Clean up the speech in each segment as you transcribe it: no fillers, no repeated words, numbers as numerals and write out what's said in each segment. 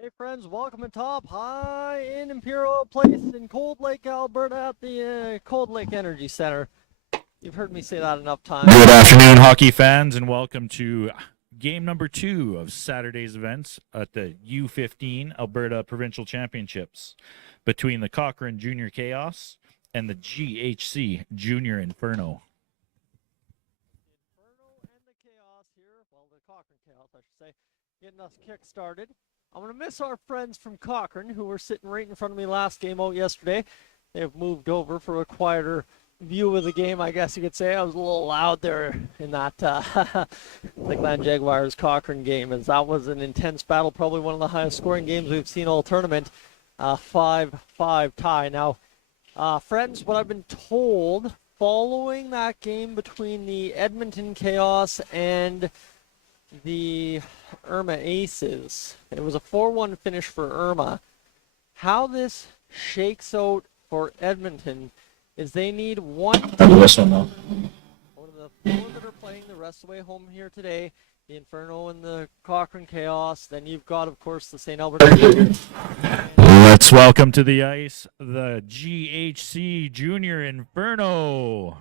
Hey friends, welcome to Top High in Imperial Place in Cold Lake, Alberta at the Cold Lake Energy Center. You've heard me say that enough times. Good afternoon, hockey fans, and welcome to game number 2 of Saturday's events at the U15 Alberta Provincial Championships between the Cochrane Junior Chaos and the GHC Junior Inferno. Inferno and the Chaos here, well, the Cochrane Chaos, I should say, getting us kick-started. I'm going to miss our friends from Cochrane, who were sitting right in front of me last game out yesterday. They have moved over for a quieter view of the game, I guess you could say. I was a little loud there in that Lakeland Jaguars Cochrane game, as that was an intense battle, probably one of the highest scoring games we've seen all tournament. 5-5 tie. Now, friends, what I've been told following that game between the Edmonton Chaos and the Irma Aces, it was a 4-1 finish for Irma. How this shakes out for Edmonton is they need one of the 4 that are playing the rest of the way home here today, the Inferno and the Cochrane Chaos. Then you've got, of course, the St. Albert. Let's welcome to the ice the GHC Junior Inferno.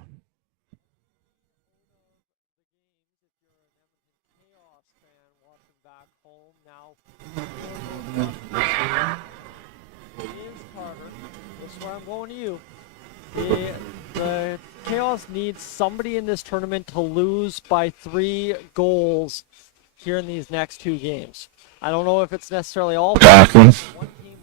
This is where I'm going to you. The Chaos needs somebody in this tournament to lose by 3 goals here in these next 2 games. I don't know if it's necessarily all one team,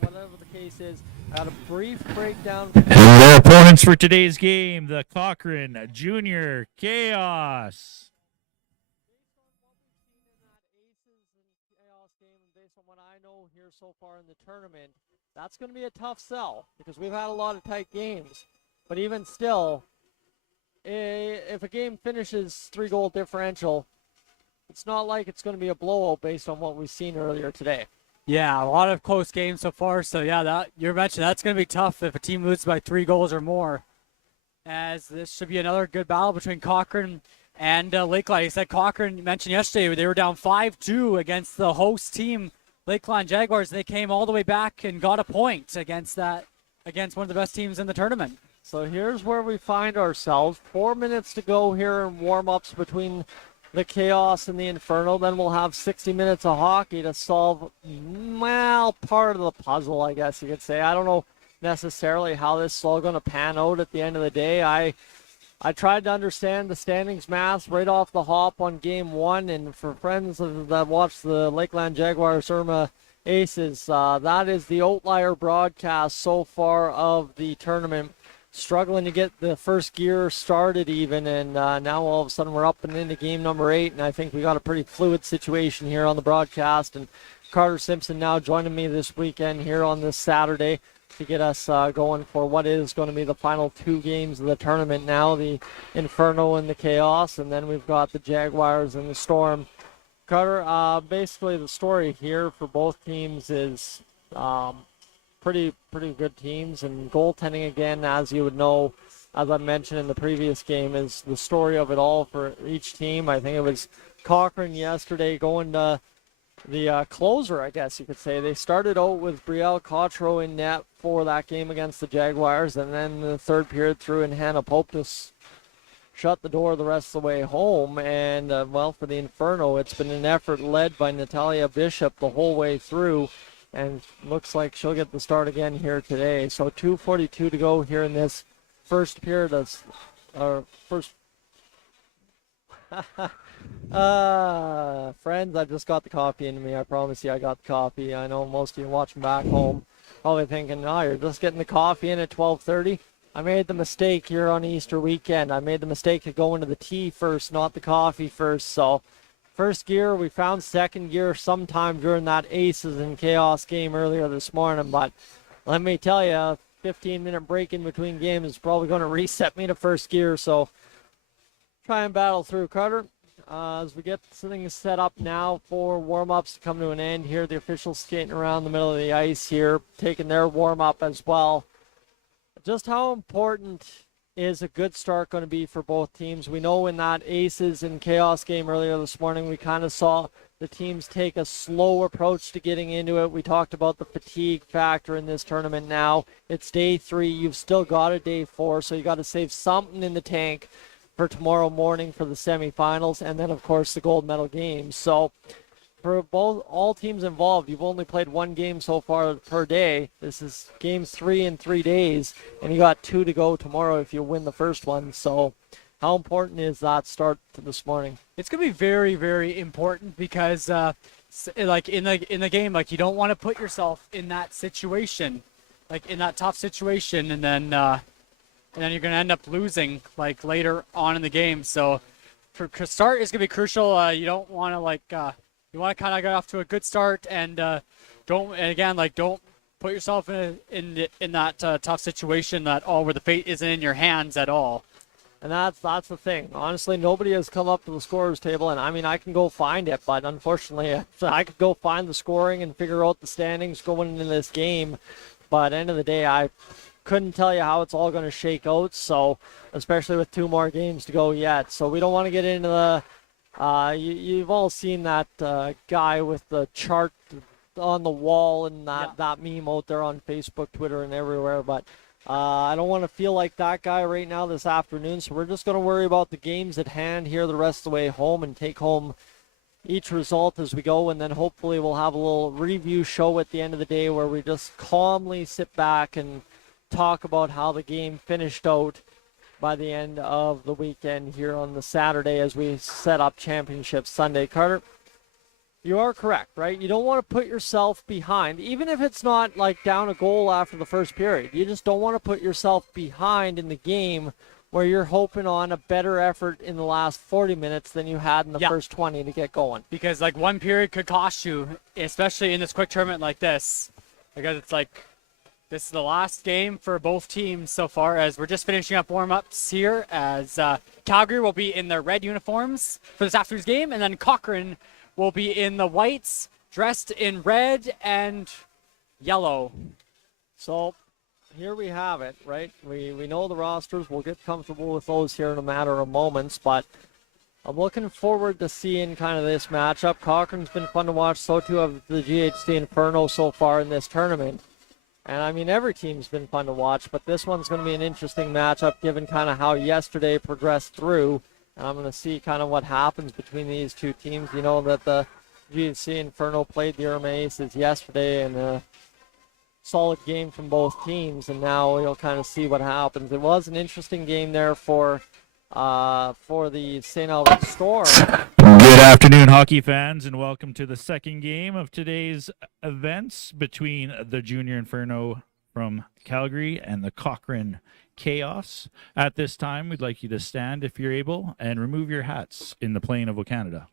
whatever the case is. I got a brief breakdown. And their opponents for today's game, the Cochrane Junior Chaos. Based on what I know here so far in the tournament, that's going to be a tough sell because we've had a lot of tight games. But even still, if a game finishes 3-goal differential, it's not like it's going to be a blowout based on what we've seen earlier today. Yeah, a lot of close games so far. So yeah, that you're mentioning that's going to be tough if a team loses by 3 goals or more. As this should be another good battle between Cochrane and Lakeland. You said Cochrane, you mentioned yesterday, they were down 5-2 against the host team, Lakeland Jaguars. They came all the way back and got a point against one of the best teams in the tournament. So here's where we find ourselves. 4 minutes to go here in warm-ups between the Chaos and the Inferno. Then we'll have 60 minutes of hockey to solve, well, part of the puzzle, I guess you could say. I don't know necessarily how this is all going to pan out at the end of the day. I tried to understand the standings math right off the hop on game 1, and for friends that watch the Lakeland Jaguars Irma Aces, that is the outlier broadcast so far of the tournament. Struggling to get the first gear started even, and now all of a sudden we're up and into game number 8, and I think we got a pretty fluid situation here on the broadcast. And Carter Simpson now joining me this weekend here on this Saturday to get us going for what is going to be the final 2 games of the tournament now, the Inferno and the Chaos, and then we've got the Jaguars and the Storm. Carter, basically the story here for both teams is pretty good teams, and goaltending, again, as you would know, as I mentioned in the previous game, is the story of it all for each team. I think it was Cochrane yesterday going to the closer, I guess you could say. They started out with Brielle Cotreau in net for that game against the Jaguars, and then the third period threw in Hannah Pope to shut the door the rest of the way home. And, well, for the Inferno, it's been an effort led by Natalia Bishop the whole way through, and looks like she'll get the start again here today. So 2:42 to go here in this first period of friends, I just got the coffee into me. I promise you I got the coffee. I know most of you watching back home probably thinking, oh, you're just getting the coffee in at 12:30. I made the mistake here on Easter weekend. I made the mistake of going to the tea first, not the coffee first. So first gear, we found second gear sometime during that Aces and Chaos game earlier this morning. But let me tell you, a 15-minute break in between games is probably going to reset me to first gear. So try and battle through. Carter, as we get things set up now for warm-ups to come to an end here, the officials skating around the middle of the ice here, taking their warm-up as well. Just how important is a good start going to be for both teams? We know in that Aces and Chaos game earlier this morning, we kind of saw the teams take a slow approach to getting into it. We talked about the fatigue factor in this tournament now. It's day 3. You've still got a day 4, so you got to save something in the tank for tomorrow morning for the semifinals, and then, of course, the gold medal games. So for all teams involved, you've only played 1 game so far per day. This is games 3 in 3 days, and you got 2 to go tomorrow if you win the first one. So how important is that start to this morning? It's going to be very, very important because, like in the game, like you don't want to put yourself in that situation, like in that tough situation, and then you're going to end up losing like later on in the game. So for start is going to be crucial. You don't want to you want to kind of get off to a good start and don't put yourself in that tough situation where the fate isn't in your hands at all. And that's the thing. Honestly, nobody has come up to the scorers table, and I mean, I can go find it, but unfortunately, I could go find the scoring and figure out the standings going into this game. But at the end of the day, I couldn't tell you how it's all going to shake out. So, especially with 2 more games to go yet. So we don't want to get into the. You've all seen that guy with the chart on the wall and that meme out there on Facebook, Twitter, and everywhere, but. I don't want to feel like that guy right now this afternoon, so we're just going to worry about the games at hand here the rest of the way home and take home each result as we go, and then hopefully we'll have a little review show at the end of the day where we just calmly sit back and talk about how the game finished out by the end of the weekend here on the Saturday as we set up Championship Sunday. Carter, you are correct, right? You don't want to put yourself behind, even if it's not like down a goal after the first period. You just don't want to put yourself behind in the game where you're hoping on a better effort in the last 40 minutes than you had in the first 20 to get going. Because like one period could cost you, especially in this quick tournament like this, because it's like this is the last game for both teams so far, as we're just finishing up warm-ups here, as Calgary will be in their red uniforms for this afternoon's game, and then Cochrane will be in the whites, dressed in red and yellow. So here we have it, right? We know the rosters. We'll get comfortable with those here in a matter of moments, but I'm looking forward to seeing kind of this matchup. Cochrane's been fun to watch, so too have the GHC Inferno so far in this tournament. And I mean, every team's been fun to watch, but this one's going to be an interesting matchup given kind of how yesterday progressed through. And I'm going to see kind of what happens between these 2 teams. You know that the GHC Inferno played the Irma Aces yesterday, and a solid game from both teams. And now you'll kind of see what happens. It was an interesting game there for the St. Albert Storm. Good afternoon, hockey fans, and welcome to the second game of today's events between the Junior Inferno from Calgary and the Cochrane Chaos. At this time, we'd like you to stand if you're able and remove your hats in the plain of Canada.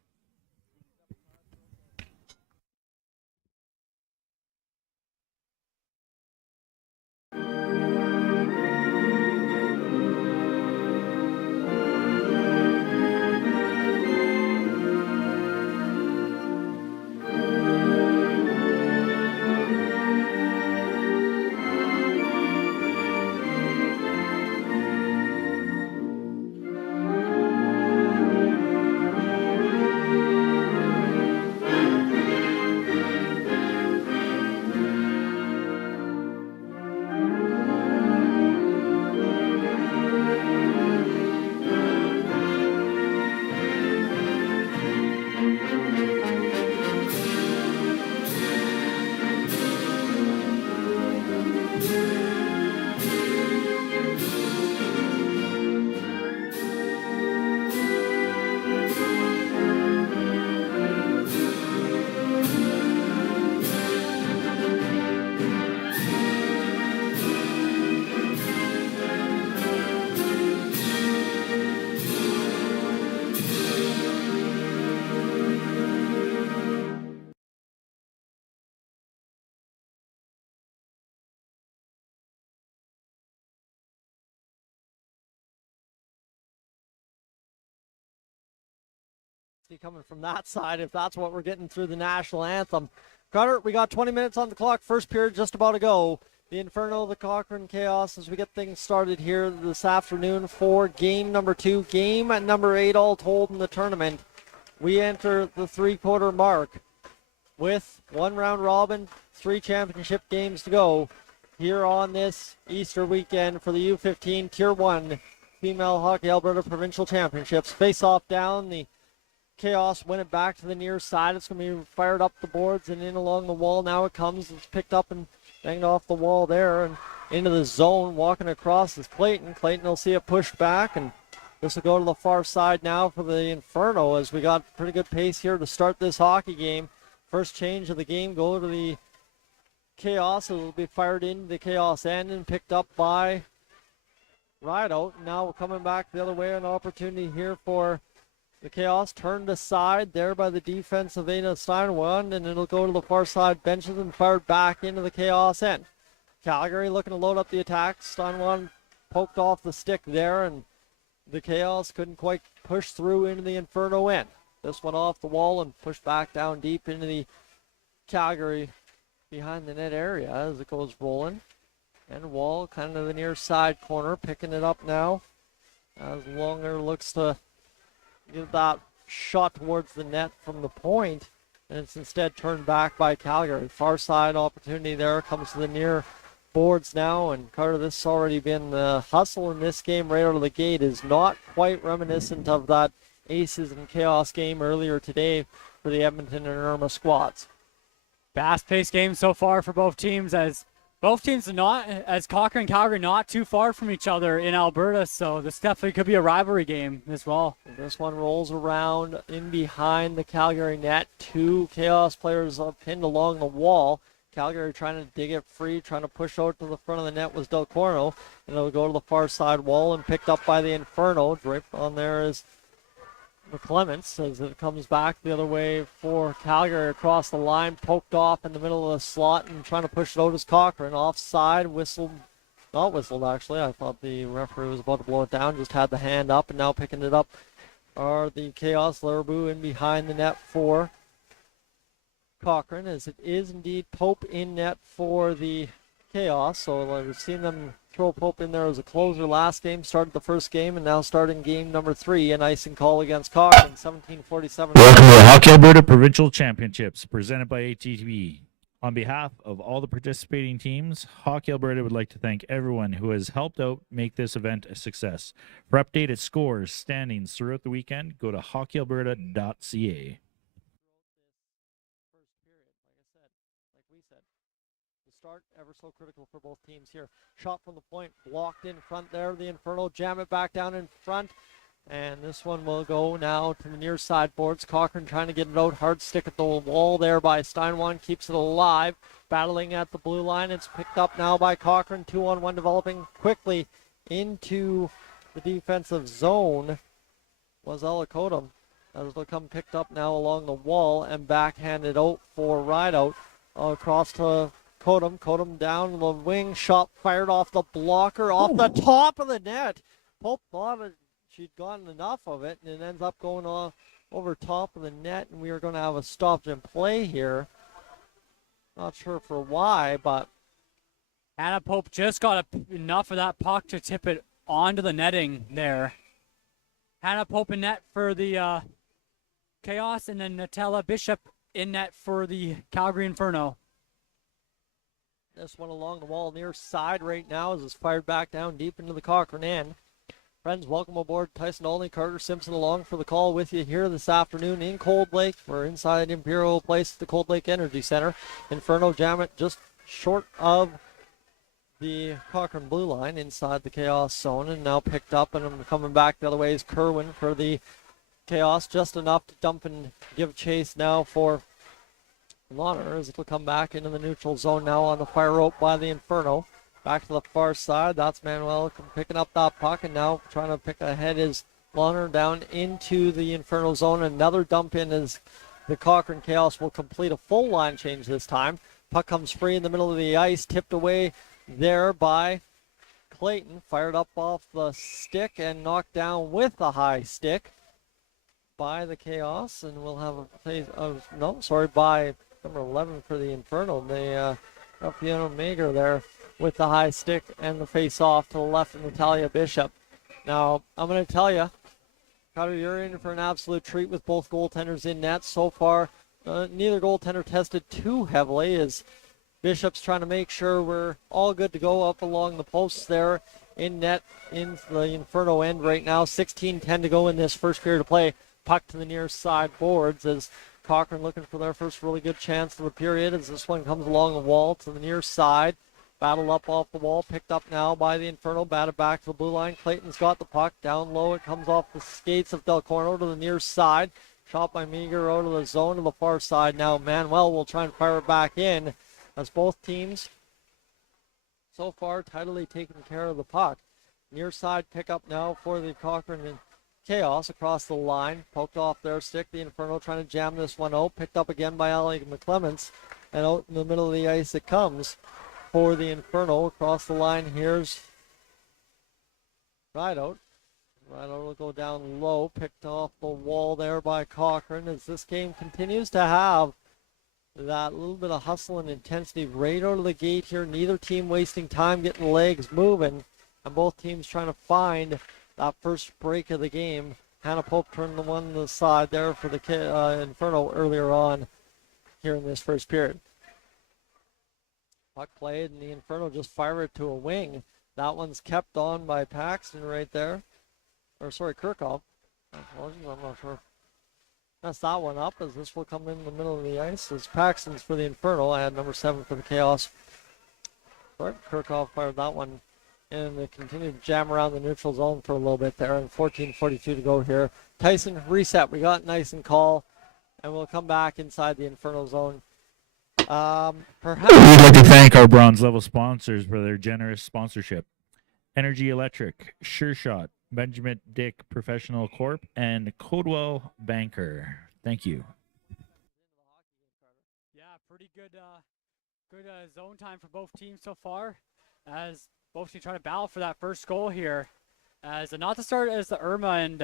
Coming from that side, if that's what we're getting through the national anthem. Carter, we got 20 minutes on the clock. First period just about to go. the Inferno, the Cochrane Chaos, as we get things started here this afternoon for game number 2, game number 8 all told in the tournament. We enter the 3-quarter mark with 1 round robin, 3 championship games to go here on this Easter weekend for the U15 Tier 1 Female Hockey Alberta Provincial Championships. Face off down, the Chaos win it back to the near side. It's going to be fired up the boards and in along the wall. Now it comes. It's picked up and banged off the wall there and into the zone. Walking across is Clayton. Clayton will see it pushed back, and this will go to the far side now for the Inferno as we got pretty good pace here to start this hockey game. First change of the game go to the Chaos. It will be fired into the Chaos end and picked up by Rideout. Now we're coming back the other way. An opportunity here for the Chaos, turned aside there by the defense of Ada Steinwand, and it'll go to the far side benches and fired back into the Chaos end. Calgary looking to load up the attack. Steinwand poked off the stick there, and the Chaos couldn't quite push through into the Inferno end. This one off the wall and pushed back down deep into the Calgary behind the net area as it goes rolling. And Wall kind of the near side corner, picking it up now as Longer looks to get that shot towards the net from the point, and it's instead turned back by Calgary. Far side opportunity there, comes to the near boards now, and Carter, this has already been the hustle in this game right out of the gate is not quite reminiscent of that Aces and Chaos game earlier today for the Edmonton and Irma squads. Fast-paced game so far for both teams, as both teams are not, as Cochrane and Calgary, not too far from each other in Alberta, so this definitely could be a rivalry game as well. This one rolls around in behind the Calgary net. 2 Chaos players pinned along the wall. Calgary trying to dig it free, trying to push out to the front of the net was Del Corno, and it'll go to the far side wall and picked up by the Inferno. Draped on there is McClements as it comes back the other way for Calgary across the line, poked off in the middle of the slot and trying to push it out as Cochrane. Offside, whistled, not whistled actually. I thought the referee was about to blow it down, just had the hand up, and now picking it up are the Chaos. Larabou in behind the net for Cochrane, as it is indeed Pope in net for the Chaos. So we've seen them throw Pope in there as a closer last game, started the first game, and now starting game number 3, an icing call against Cochrane, 17:47. Welcome to the Hockey Alberta Provincial Championships, presented by ATV. On behalf of all the participating teams, Hockey Alberta would like to thank everyone who has helped out make this event a success. For updated scores, standings throughout the weekend, go to hockeyalberta.ca. Start ever so critical for both teams here. Shot from the point, blocked in front there. The Inferno jam it back down in front, and this one will go now to the near side boards. Cochrane trying to get it out, hard stick at the wall there by Steinwand, keeps it alive, battling at the blue line. It's picked up now by Cochrane. 2-on-1 developing quickly into the defensive zone was Alakodam, as it'll come picked up now along the wall and backhanded out for Rideout across to Kodam down the wing, shot fired off the blocker, off the top of the net. Pope thought she'd gotten enough of it, and it ends up going over top of the net, and we are going to have a stoppage in play here. Not sure for why, but Hannah Pope just got enough of that puck to tip it onto the netting there. Hannah Pope in net for the Chaos, and then Nutella Bishop in net for the Calgary Inferno. this one along the wall near side right now as it's fired back down deep into the Cochrane end. Friends, welcome aboard. Tyson Olney, Carter Simpson along for the call with you here this afternoon in Cold Lake. We're inside Imperial Place, the Cold Lake Energy Center. Inferno jam it just short of the Cochrane blue line inside the Chaos zone, and now picked up, and I'm coming back the other way is Kerwin for the Chaos, just enough to dump and give chase now for Launer as it'll come back into the neutral zone now on the fire rope by the Inferno. Back to the far side, that's Manuel picking up that puck, and now trying to pick ahead is Launer down into the Inferno zone. Another dump in as the Cochrane Chaos will complete a full line change this time. Puck comes free in the middle of the ice, tipped away there by Clayton, fired up off the stick and knocked down with the high stick by the Chaos, and we'll have a play by number 11 for the Inferno. The Rafael Mager there with the high stick and the face off to the left of Natalia Bishop. Now, I'm going to tell you, Carter, you're in for an absolute treat with both goaltenders in net. So far, neither goaltender tested too heavily as Bishop's trying to make sure we're all good to go up along the posts there in net in the Inferno end right now. 16-10 to go in this first period of play. Puck to the near side boards as Cochrane looking for their first really good chance of the period as this one comes along the wall to the near side. Battle up off the wall, picked up now by the Inferno, batted back to the blue line. Clayton's got the puck down low. It comes off the skates of Del Corno to the near side. Shot by Meager out of the zone to the far side. Now Manuel will try and fire it back in as both teams so far tidily taking care of the puck. Near side pickup now for the Cochrane and Chaos across the line. Poked off their stick. The Inferno trying to jam this one out. Picked up again by Ali McClements. And out in the middle of the ice it comes for the Inferno. Across the line, here's Rideout. Rideout will go down low, picked off the wall there by Cochrane as this game continues to have that little bit of hustle and intensity right out of the gate here. Neither team wasting time getting legs moving, and both teams trying to find that first break of the game. Hannah Pope turned the one to the side there for the Inferno earlier on here in this first period. Puck played, and the Inferno just fire it to a wing. That one's kept on by Paxton right there. Or, sorry, Kirkhoff. Apologies, I'm not sure. That's that one up as this will come in the middle of the ice. As Paxton's for the Inferno. I had number 7 for the Chaos. But Kirkhoff fired that one. And they continue to jam around the neutral zone for a little bit there. And 14:42 to go here. Tyson, reset. We got nice and call. And we'll come back inside the Inferno zone. Perhaps We'd like to thank our bronze level sponsors for their generous sponsorship. Energy Electric, Sure Shot, Benjamin Dick Professional Corp, and Codewell Banker. Thank you. Yeah, pretty good zone time for both teams so far as both teams try to battle for that first goal here. As not to start as the Irma and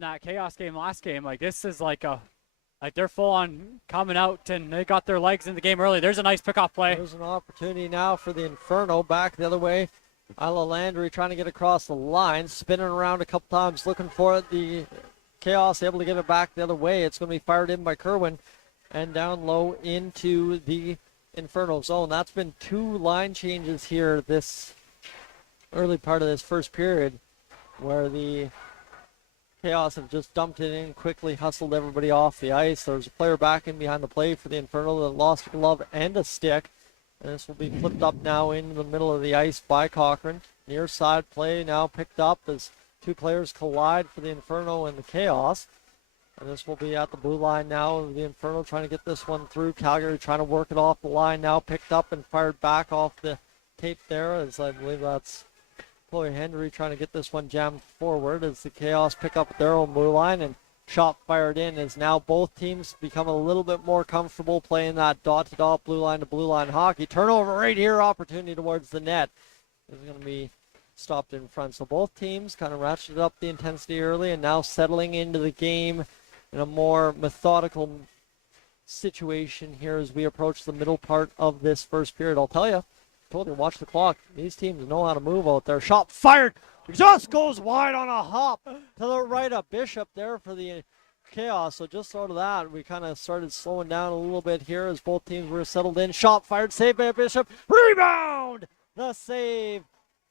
that Chaos game last game. Like this is like they're full on coming out and they got their legs in the game early. There's a nice pickoff play. There's an opportunity now for the Inferno back the other way. Isla Landry trying to get across the line, spinning around a couple times looking for it. The Chaos able to get it back the other way. It's going to be fired in by Kerwin and down low into the Inferno zone. That's been 2 line changes here this early part of this first period where the Chaos have just dumped it in quickly, hustled everybody off the ice. There's a player back in behind the play for the Inferno that lost a glove and a stick. And this will be flipped up now in the middle of the ice by Cochrane. Near side play now picked up as 2 players collide for the Inferno and the Chaos. And this will be at the blue line now. The Inferno trying to get this one through. Calgary trying to work it off the line now. Picked up and fired back off the tape there as I believe that's Chloe Henry trying to get this one jammed forward as the Chaos pick up their own blue line and shot fired in as now both teams become a little bit more comfortable playing that dot-to-dot blue line to blue line hockey. Turnover right here, opportunity towards the net. This is going to be stopped in front. So both teams kind of ratcheted up the intensity early and now settling into the game in a more methodical situation here as we approach the middle part of this first period. I'll tell you, I told you, watch the clock. These teams know how to move out there. Shot fired. Just goes wide on a hop to the right of Bishop there for the Chaos. So just out of that, we kind of started slowing down a little bit here as both teams were settled in. Shot fired, saved by Bishop. Rebound! The save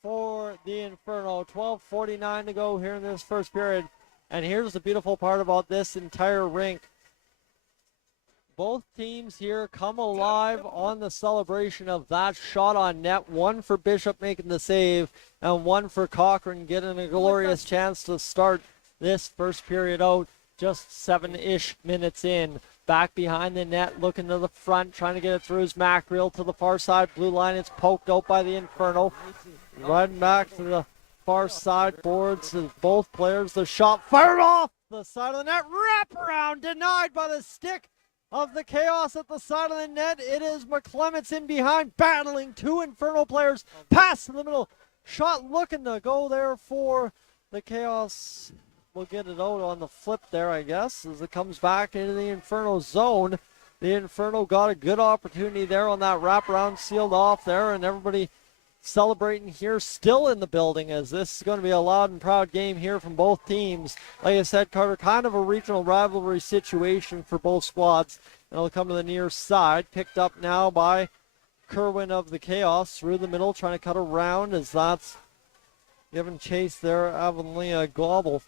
for the Inferno. 12:49 to go here in this first period. And here's the beautiful part about this entire rink. Both teams here come alive on the celebration of that shot on net. One for Bishop making the save and one for Cochrane getting a glorious chance to start this first period out just 7-ish minutes in. Back behind the net, looking to the front, trying to get it through his Macreel to the far side. Blue line, it's poked out by the Inferno. Running back to the far side boards of both players. The shot fired off the side of the net. Wrap around, denied by the stick of the Chaos at the side of the net. It is McClements in behind, battling 2 Inferno players. Pass in the middle. Shot looking to go there for the Chaos. We'll get it out on the flip there, I guess, as it comes back into the Inferno zone. The Inferno got a good opportunity there on that wraparound, sealed off there, and everybody celebrating here still in the building, as this is going to be a loud and proud game here from both teams. Like I said, Carter, kind of a regional rivalry situation for both squads. And it'll come to the near side, picked up now by Kerwin of the Chaos through the middle, trying to cut around as that's giving chase there. Avonlea Global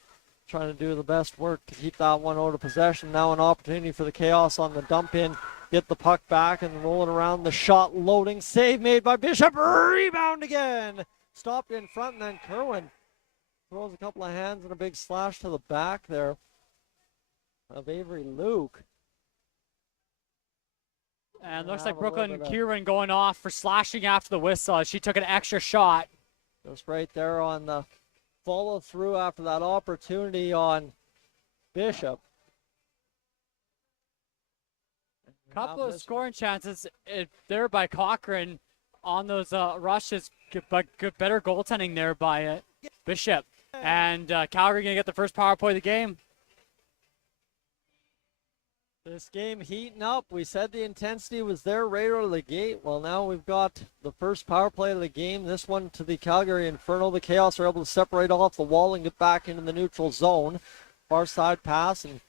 trying to do the best work to keep that one out of possession. Now an opportunity for the Chaos on the dump in. Get the puck back and roll it around. The shot loading. Save made by Bishop. Rebound again. Stopped in front, and then Kerwin throws a couple of hands and a big slash to the back there of Avery Luke. And looks like Brooklyn Kieran going off for slashing after the whistle. She took an extra shot. Just right there on the follow through after that opportunity on Bishop. Couple of scoring chances there by Cochrane on those rushes, but better goaltending there by Bishop. And Calgary going to get the first power play of the game. This game heating up. We said the intensity was there right out of the gate. Well, now we've got the first power play of the game. This one to the Calgary Inferno. The Chaos are able to separate off the wall and get back into the neutral zone. Far side pass, and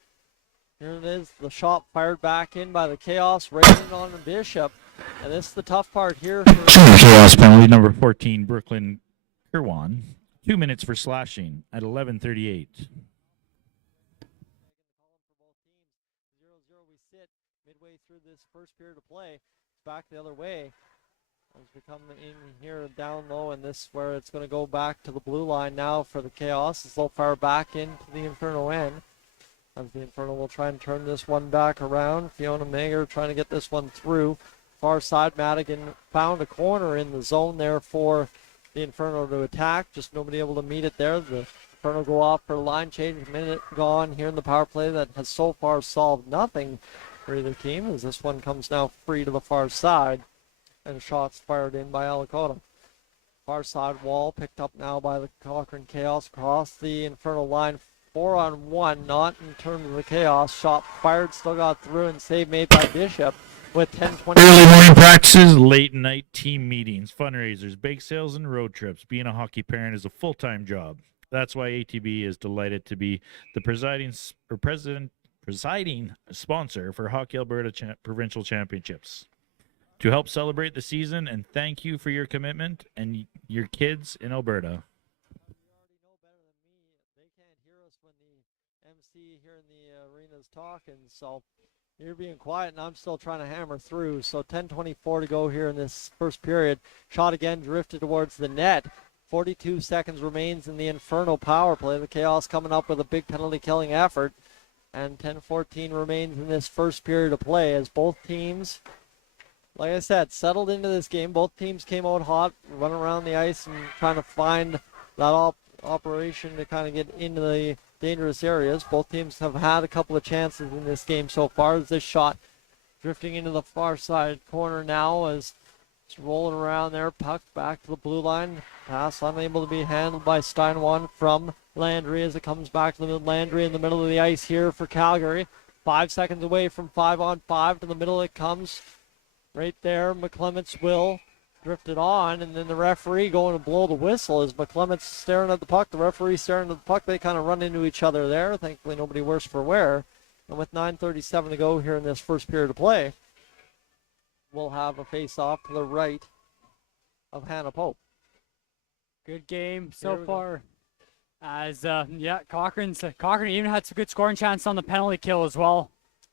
here it is. The shot fired back in by the Chaos, right in on the Bishop. And this is the tough part here. Chaos penalty number 14, Brooklyn Kirwan. 2 minutes for slashing at 11:38. 0-0 we sit midway through this first period of play. It's back the other way. As we come in here down low, and this is where it's going to go back to the blue line now for the Chaos. It's low fire back into the Inferno end. As the Inferno will try and turn this one back around. Fiona Mager trying to get this one through. Far side, Madigan found a corner in the zone there for the Inferno to attack. Just nobody able to meet it there. The Inferno go off for a line change. A minute gone here in the power play that has so far solved nothing for either team, as this one comes now free to the far side. And shots fired in by Alicota. Far side wall picked up now by the Cochrane Chaos across the Inferno line. 4-on-1, not in terms of the Chaos. Shot fired, still got through, and save made by Bishop with 10:20. Early morning practices, late night team meetings, fundraisers, bake sales, and road trips. Being a hockey parent is a full-time job. That's why ATB is delighted to be the presiding sponsor for Hockey Alberta Provincial Championships. To help celebrate the season and thank you for your commitment and your kids in Alberta. Here in the arena's talking, so you're being quiet and I'm still trying to hammer through. So 10:24 to go here in this first period. Shot again drifted towards the net. 42 seconds remains in the Inferno power play. The Chaos coming up with a big penalty killing effort, and 10:14 remains in this first period of play as both teams, like I said, settled into this game. Both teams came out hot, running around the ice and trying to find that operation to kind of get into the dangerous areas. Both teams have had a couple of chances in this game so far. As this shot drifting into the far side corner now, as it's rolling around there, puck back to the blue line. Pass unable to be handled by Steinwan from Landry as it comes back to the Landry in the middle of the ice here for Calgary. 5 seconds away from 5-on-5. To the middle it comes. Right there, McClements will drift it on, and then the referee going to blow the whistle as McClements staring at the puck, the referee staring at the puck. They kind of run into each other there. Thankfully, nobody worse for wear. And with 9:37 to go here in this first period of play, we'll have a face-off to the right of Hannah Pope. Good game so far. As Cochrane even had some good scoring chances on the penalty kill as well.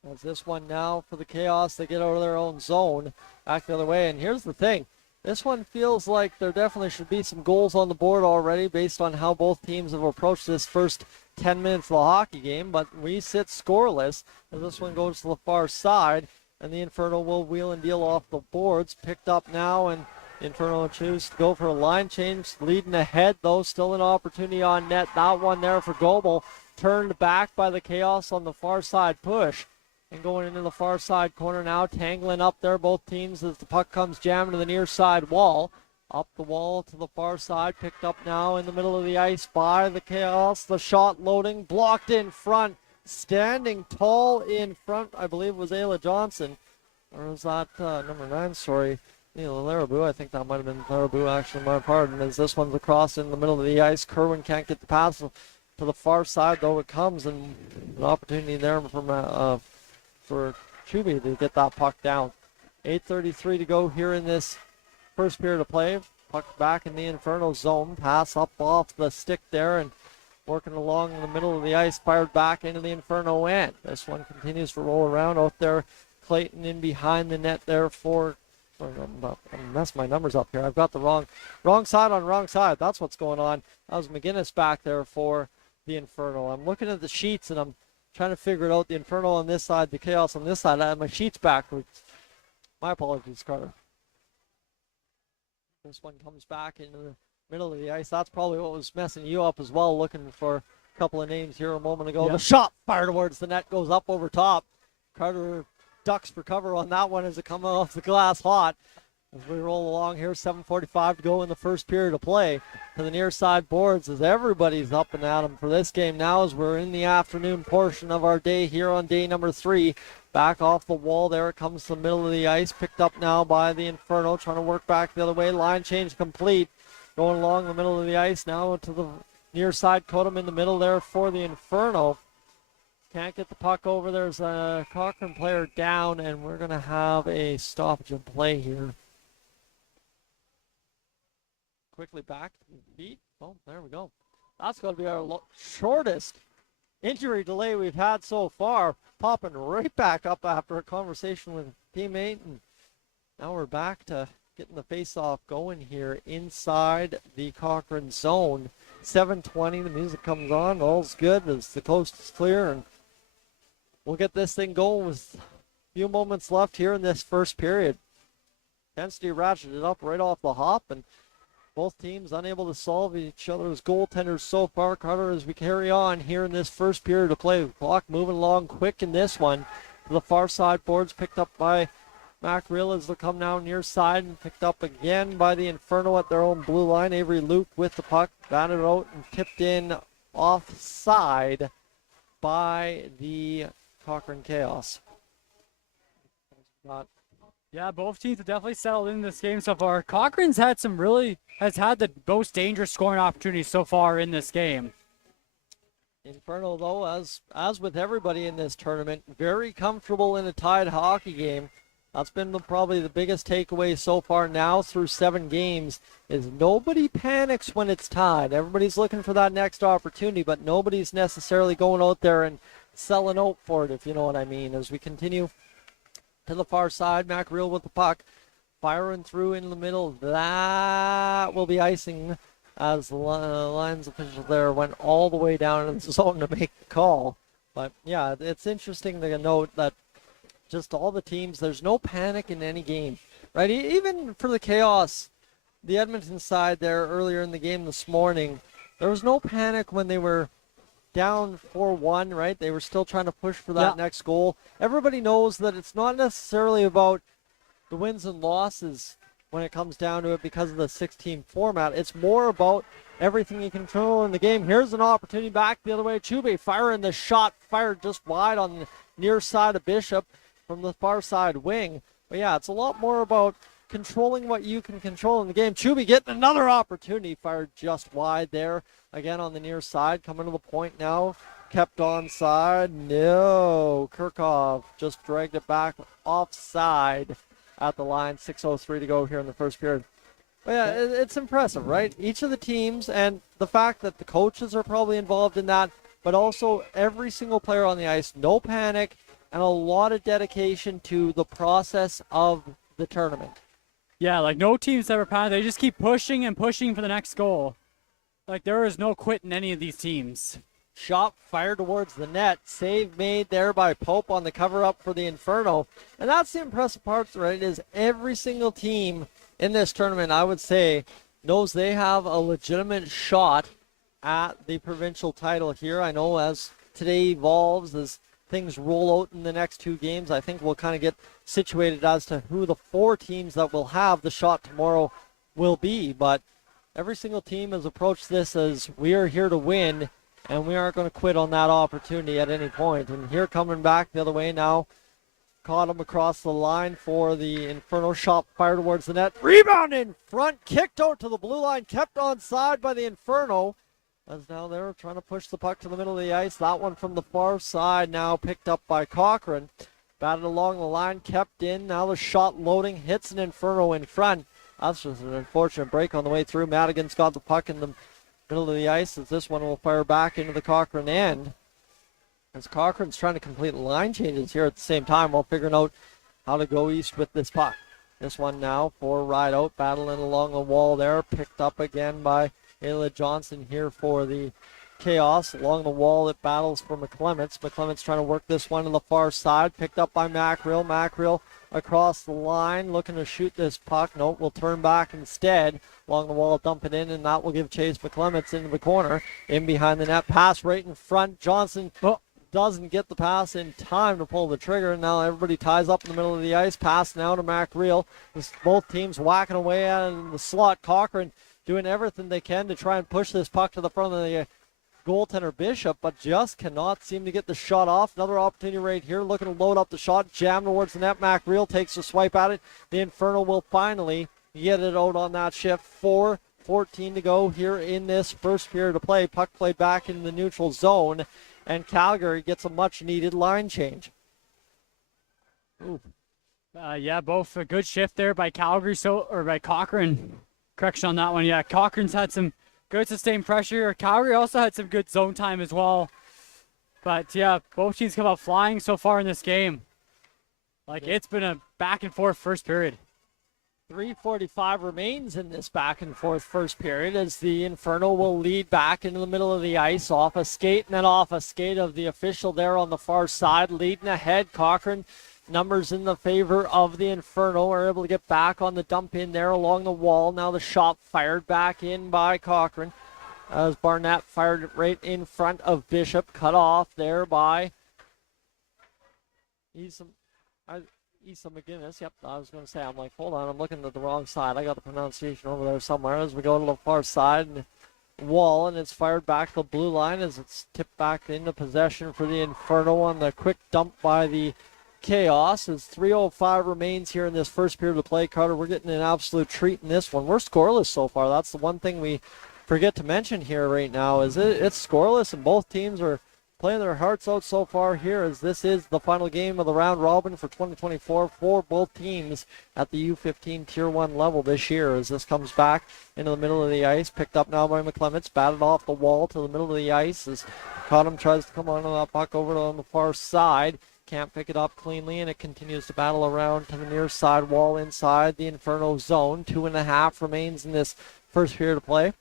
As this one now for the Chaos, they get out of their own zone, back the other way. And here's the thing. This one feels like there definitely should be some goals on the board already based on how both teams have approached this first 10 minutes of the hockey game, but we sit scoreless as this one goes to the far side, and the Inferno will wheel and deal off the boards. Picked up now, and Inferno choose to go for a line change, leading ahead though, still an opportunity on net. That one there for Goebel, turned back by the Chaos on the far side push. And going into the far side corner now, tangling up there, both teams, as the puck comes jamming to the near side wall. Up the wall to the far side, picked up now in the middle of the ice by the Chaos. The shot loading, blocked in front, standing tall in front, I believe was Ayla Johnson. Or was that number 9? Sorry. Neil Larabou. I think that might have been Larabou, actually, my pardon. As this one's across in the middle of the ice. Kerwin can't get the pass to the far side, though it comes, and an opportunity there for Chubby to get that puck down. 8:33 to go here in this first period of play. Puck back in the Inferno zone. Pass up off the stick there and working along in the middle of the ice. Fired back into the Inferno end. This one continues to roll around out there. Clayton in behind the net there for... I messed my numbers up here. I've got the wrong side on wrong side. That's what's going on. That was McGinnis back there for the Inferno. I'm looking at the sheets and I'm trying to figure it out. The Inferno on this side, the Chaos on this side. I have my sheets backwards. My apologies, Carter. This one comes back into the middle of the ice. That's probably what was messing you up as well, looking for a couple of names here a moment ago. Yep. The shot fired towards the net goes up over top. Carter ducks for cover on that one as it comes off the glass hot. As we roll along here, 7:45 to go in the first period of play. To the near side boards as everybody's up and at 'em for this game now as we're in the afternoon portion of our day here on day number 3. Back off the wall there, it comes to the middle of the ice. Picked up now by the Inferno, trying to work back the other way. Line change complete. Going along the middle of the ice now to the near side. Kodum in the middle there for the Inferno. Can't get the puck over. There's a Cochrane player down, and we're going to have a stoppage of play here. Quickly back to the beat. Oh, there we go. That's going to be our shortest injury delay we've had so far. Popping right back up after a conversation with a teammate, and now we're back to getting the face-off going here inside the Cochrane zone. 7:20, the music comes on. All's good as the coast is clear, and we'll get this thing going with a few moments left here in this first period. Intensity ratcheted up right off the hop, and both teams unable to solve each other's goaltenders so far. Carter, as we carry on here in this first period of play, the clock moving along quick in this one. To the far side boards, picked up by Macreal as they come now near side, and picked up again by the Inferno at their own blue line. Avery Luke with the puck, batted out and tipped in offside by the Cochrane Chaos. Yeah, both teams have definitely settled in this game so far. Cochrane's had the most dangerous scoring opportunities so far in this game. Inferno, though, as with everybody in this tournament, very comfortable in a tied hockey game. That's been probably the biggest takeaway so far now through 7 games, is nobody panics when it's tied. Everybody's looking for that next opportunity, but nobody's necessarily going out there and selling out for it, if you know what I mean. As we continue to the far side, Macreal with the puck, firing through in the middle. That will be icing as the lines official there went all the way down in the zone to make the call. But yeah, it's interesting to note that just all the teams, there's no panic in any game, right? Even for the Chaos, the Edmonton side there earlier in the game this morning, there was no panic when they were down 4-1, right? They were still trying to push for that next goal. Everybody knows that it's not necessarily about the wins and losses when it comes down to it because of the 16 format. It's more about everything you control in the game. Here's an opportunity back the other way. Chube firing the shot, fired just wide on the near side of Bishop from the far side wing. But yeah, it's a lot more about controlling what you can control in the game. Chube getting another opportunity, fired just wide there. Again on the near side, coming to the point now. Kept onside. No. Kirchhoff just dragged it back offside at the line. 6:03 to go here in the first period. But yeah, it's impressive, right? Each of the teams, and the fact that the coaches are probably involved in that, but also every single player on the ice, no panic, and a lot of dedication to the process of the tournament. Yeah, like no teams ever panic. They just keep pushing and pushing for the next goal. Like there is no quit in any of these teams. Shot fired towards the net. Save made there by Pope on the cover-up for the Inferno. And that's the impressive part, right, is every single team in this tournament, I would say, knows they have a legitimate shot at the provincial title here. I know as today evolves, as things roll out in the next 2 games, I think we'll kind of get situated as to who the 4 teams that will have the shot tomorrow will be. But every single team has approached this as we are here to win, and we aren't going to quit on that opportunity at any point. And here coming back the other way now, caught him across the line for the Inferno. Shot fired towards the net. Rebound in front, kicked out to the blue line, kept onside by the Inferno. As now they're trying to push the puck to the middle of the ice. That one from the far side now picked up by Cochrane. Batted along the line, kept in. Now the shot loading, hits an Inferno in front. That's just an unfortunate break on the way through. Madigan's got the puck in the middle of the ice as this one will fire back into the Cochrane end. As Cochrane's trying to complete line changes here at the same time while figuring out how to go east with this puck. This one now for Rideout, battling along the wall there. Picked up again by Ayla Johnson here for the Chaos. Along the wall it battles for McClements. McClements trying to work this one to the far side. Picked up by Mackreel. Mackreel across the line looking to shoot this puck. Nope, will turn back instead. Along the wall, dump it in, and that will give Chase McClements into the corner. In behind the net, pass right in front. Johnson doesn't get the pass in time to pull the trigger, and now everybody ties up in the middle of the ice. Pass now to Mackreel. Both teams whacking away at it in the slot. Cochrane doing everything they can to try and push this puck to the front of the goaltender Bishop, but just cannot seem to get the shot off. Another opportunity right here, looking to load up the shot, jam towards the net. Mackreel takes a swipe at it. The Inferno will finally get it out on that shift. 4:14 to go here in this first period of play. Puck played back in the neutral zone, and Calgary gets a much-needed line change. Yeah, both a good shift there by Calgary, or by Cochrane. Correction on that one. Yeah, Cochrane's had some good sustained pressure. Calgary also had some good zone time as well. But yeah, both teams come out flying so far in this game. Like, it's been a back and forth first period. 3:45 remains in this back and forth first period as the Inferno will lead back into the middle of the ice off a skate and then off a skate of the official there on the far side, leading ahead. Cochrane, numbers in the favor of the Inferno, are able to get back on the dump in there along the wall. Now the shot fired back in by Cochrane as Barnett fired it right in front of Bishop, cut off there by Issa McGinnis. Yep, I was going to say, I'm like, hold on, I'm looking at the wrong side. I got the pronunciation over there somewhere as we go to the far side and wall, and it's fired back to the blue line as it's tipped back into possession for the Inferno on the quick dump by the Chaos. As 3:05 remains here in this first period of play. Carter, we're getting an absolute treat in this one. We're scoreless so far. That's the one thing we forget to mention here right now is it's scoreless, and both teams are playing their hearts out so far here, as this is the final game of the round robin for 2024 for both teams at the U15 Tier 1 level this year, as this comes back into the middle of the ice. Picked up now by McClements, batted off the wall to the middle of the ice as Cottam tries to come on that puck over on the far side. Can't pick it up cleanly, and it continues to battle around to the near side wall inside the Inferno zone. 2.5 remains in this first period of play.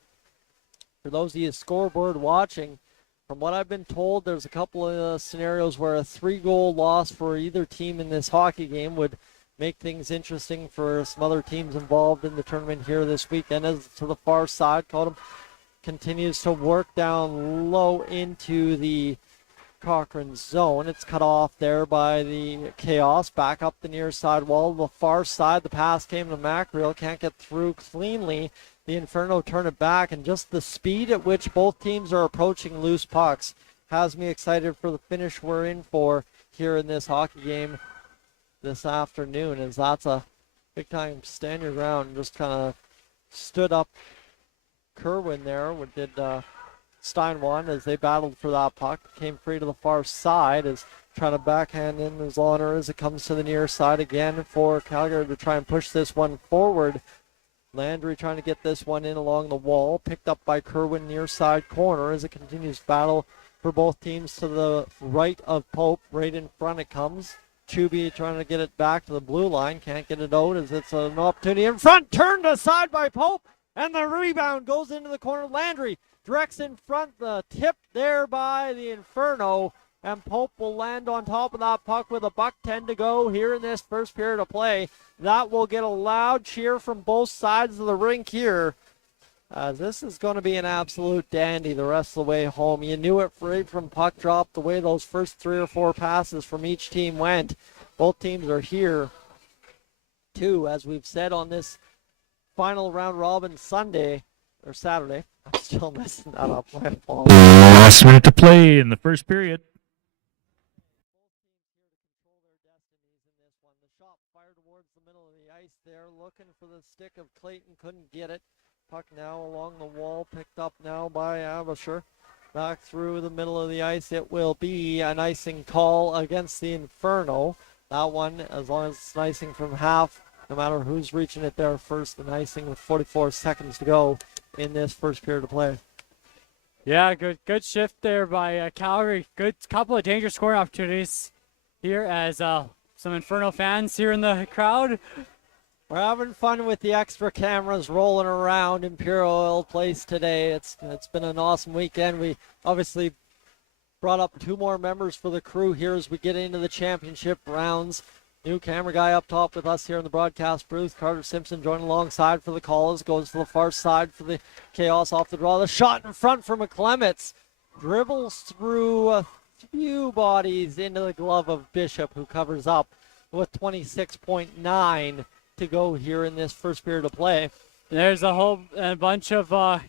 For those of you scoreboard watching, from what I've been told, there's a couple of scenarios where a 3-goal loss for either team in this hockey game would make things interesting for some other teams involved in the tournament here this weekend. As to the far side, Cottam continues to work down low into the Cochrane zone. It's cut off there by the Chaos. Back up the near side wall. The far side, the pass came to Mackreel. Can't get through cleanly. The Inferno turn it back, and just the speed at which both teams are approaching loose pucks has me excited for the finish we're in for here in this hockey game this afternoon, as that's a big time stand your ground. Just kind of stood up Kerwin there, did Steinwan as they battled for that puck. Came free to the far side, as trying to backhand in his honor as it comes to the near side again for Calgary to try and push this one forward. Landry trying to get this one in along the wall. Picked up by Kerwin near side corner as it continues battle for both teams to the right of Pope. Right in front it comes. Chubby trying to get it back to the blue line. Can't get it out as it's an opportunity in front. Turned aside by Pope. And the rebound goes into the corner. Landry directs in front. The tip there by the Inferno. And Pope will land on top of that puck with $1:10 to go here in this first period of play. That will get a loud cheer from both sides of the rink here. This is going to be an absolute dandy the rest of the way home. You knew it right from puck drop, the way those first 3 or 4 passes from each team went. Both teams are here, too, as we've said on this final round robin Sunday, or Saturday. I'm still messing that up. My fault. Last minute to play in the first period. looking for the stick of Clayton, couldn't get it. Puck now along the wall, picked up now by Abisher. Back through the middle of the ice. It will be an icing call against the Inferno. That one, as long as it's an icing from half, no matter who's reaching it there first, an icing with 44 seconds to go in this first period of play. Yeah, good shift there by Calgary. Good couple of dangerous scoring opportunities here as some Inferno fans here in the crowd. We're having fun with the extra cameras rolling around Imperial Oil Place today. It's been an awesome weekend. We obviously brought up 2 more members for the crew here as we get into the championship rounds. New camera guy up top with us here in the broadcast booth. Carter Simpson joining alongside for the calls. Goes to the far side for the Chaos off the draw. The shot in front for McClements. Dribbles through a few bodies into the glove of Bishop, who covers up with 26.9 to go here in this first period of play. There's a bunch of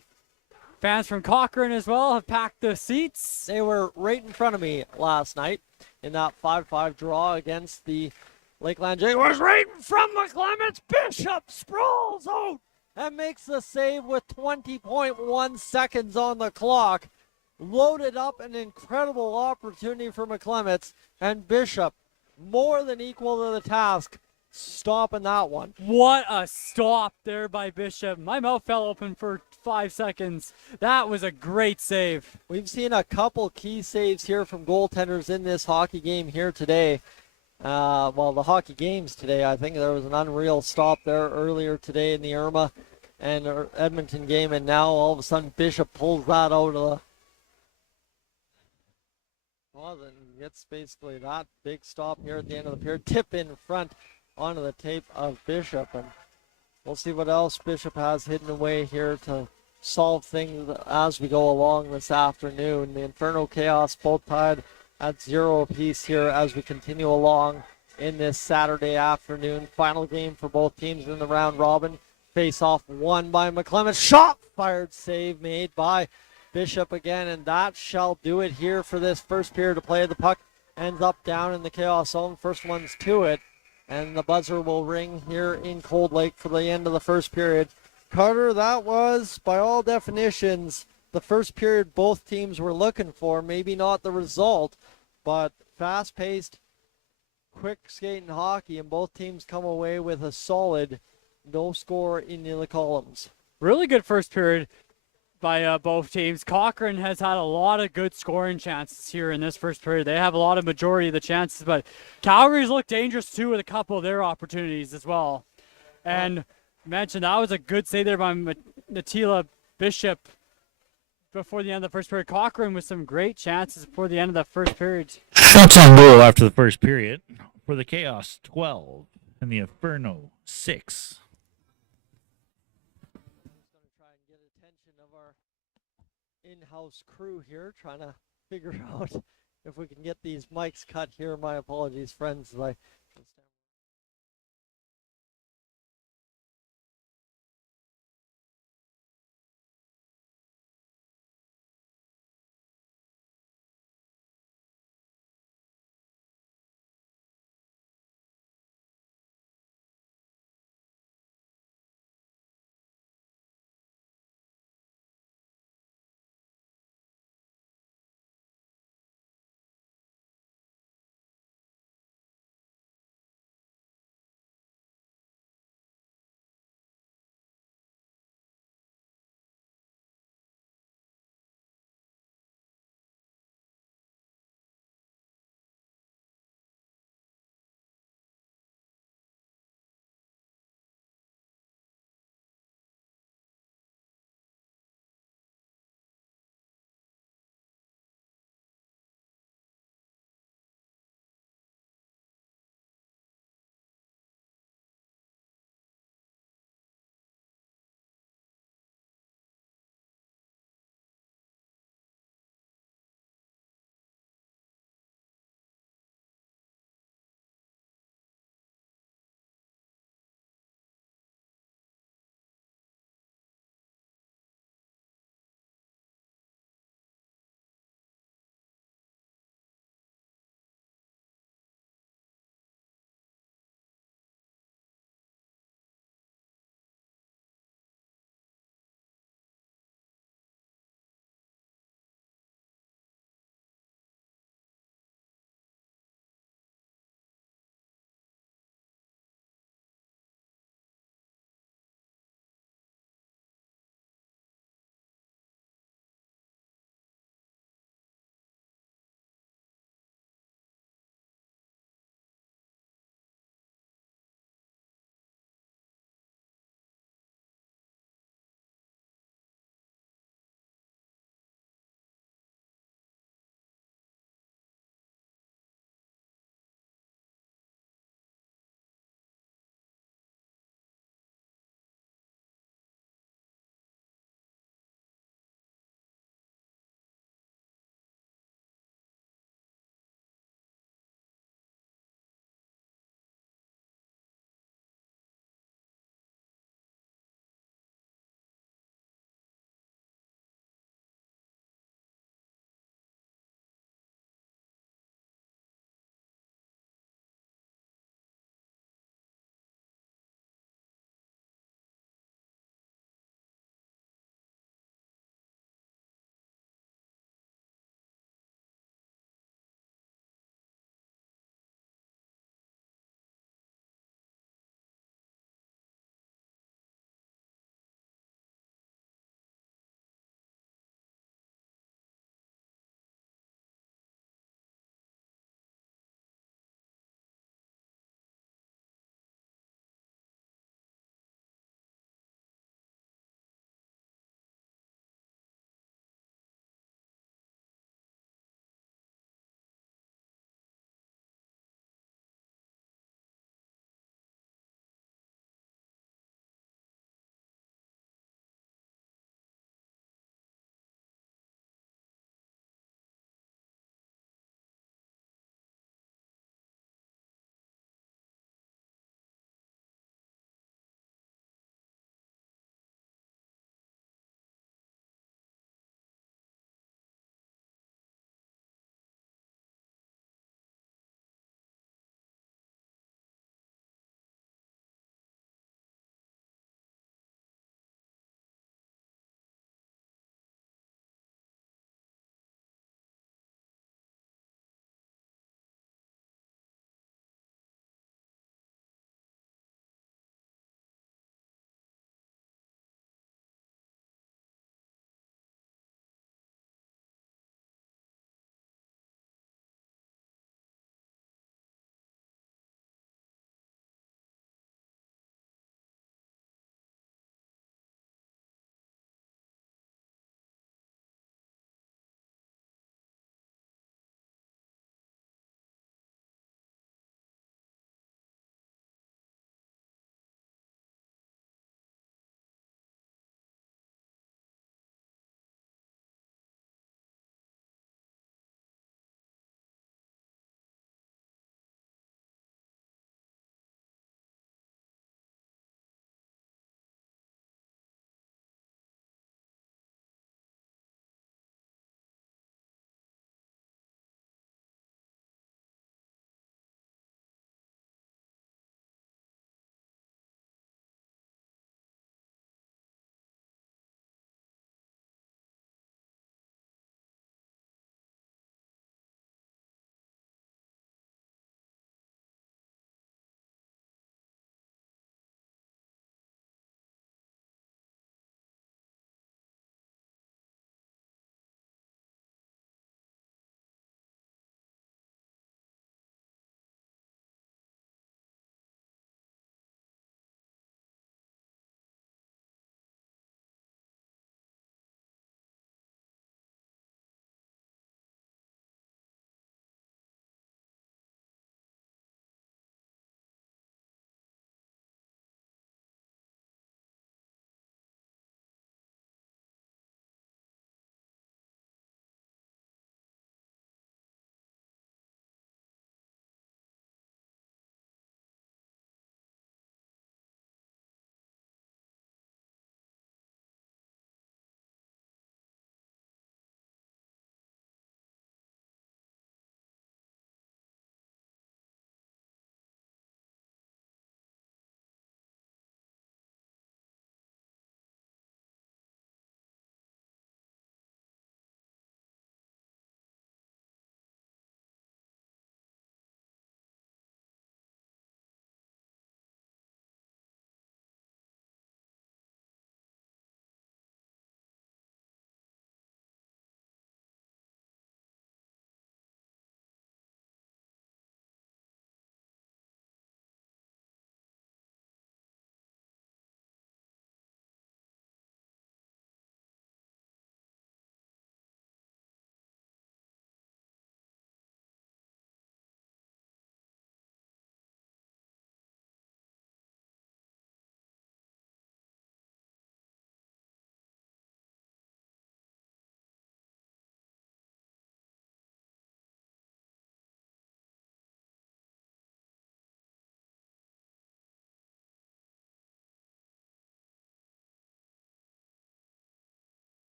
fans from Cochrane as well have packed the seats. They were right in front of me last night in that 5-5 draw against the Lakeland Jaguars. Right in front of McClements. Bishop sprawls out and makes the save with 20.1 seconds on the clock. Loaded up, an incredible opportunity for McClements, and Bishop more than equal to the task, stopping that one. What a stop there by Bishop. My mouth fell open for 5 seconds. That was a great save. We've seen a couple key saves here from goaltenders in this hockey game here today. The hockey games today. I think there was an unreal stop there earlier today in the Irma and Edmonton game, and now all of a sudden Bishop pulls that out of the... Well, then gets basically that big stop here at the end of the period. Tip in front onto the tape of Bishop, and we'll see what else Bishop has hidden away here to solve things as we go along this afternoon. The Inferno Chaos both tied at 0 apiece here as we continue along in this Saturday afternoon. Final game for both teams in the round robin. Face off won by McClements. Shot fired, save made by Bishop again, and that shall do it here for this first period of play. The puck ends up down in the Chaos zone. First one's to it, and the buzzer will ring here in Cold Lake for the end of the first period. Carter, that was, by all definitions, the first period both teams were looking for. Maybe not the result, but fast-paced, quick skating hockey, and both teams come away with a solid no score in the columns. Really good first period by both teams. Cochrane has had a lot of good scoring chances here in this first period. They have a lot of majority of the chances, but Calgary's looked dangerous too with a couple of their opportunities as well. And mentioned that was a good save there by Natila Bishop before the end of the first period. Cochrane with some great chances before the end of the first period. Shots on goal after the first period for the Chaos 12 and the Inferno 6. In-house crew here trying to figure out if we can get these mics cut here. My apologies, friends, as I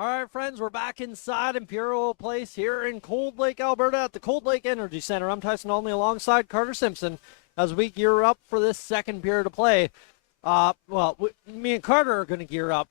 All right, friends, we're back inside Imperial Place here in Cold Lake, Alberta at the Cold Lake Energy Center. I'm Tyson Olney alongside Carter Simpson as we gear up for this second period of play. Me and Carter are going to gear up.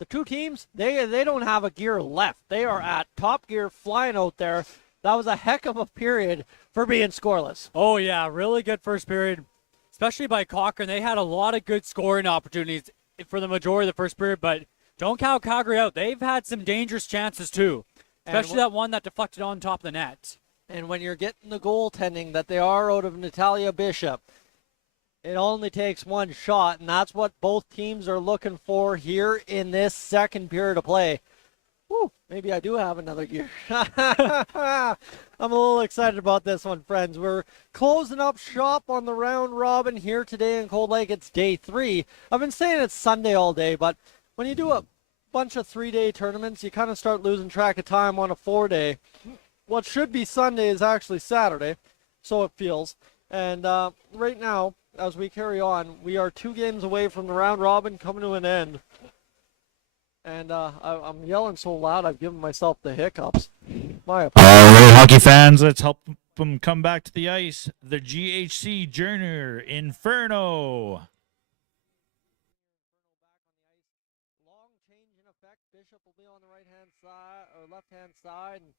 The two teams, they don't have a gear left. They are at top gear flying out there. That was a heck of a period for being scoreless. Oh, yeah, really good first period, especially by Cochrane. They had a lot of good scoring opportunities for the majority of the first period, but don't count Calgary out. They've had some dangerous chances, too, especially that one that deflected on top of the net. And when you're getting the goaltending that they are out of Natalia Bishop, it only takes one shot, and that's what both teams are looking for here in this second period of play. Whew, maybe I do have another gear. I'm a little excited about this one, friends. We're closing up shop on the round robin here today in Cold Lake. It's day 3. I've been saying it's Sunday all day, but when you do a bunch of 3-day tournaments, you kind of start losing track of time on a 4-day. What should be Sunday is actually Saturday, so it feels. And right now, as we carry on, we are 2 games away from the round robin coming to an end. And I'm yelling so loud, I've given myself the hiccups. My apologies. All right, hockey fans, let's help them come back to the ice. The GHC Junior Inferno. Long change in effect. Bishop will be on the right-hand side or left-hand side, and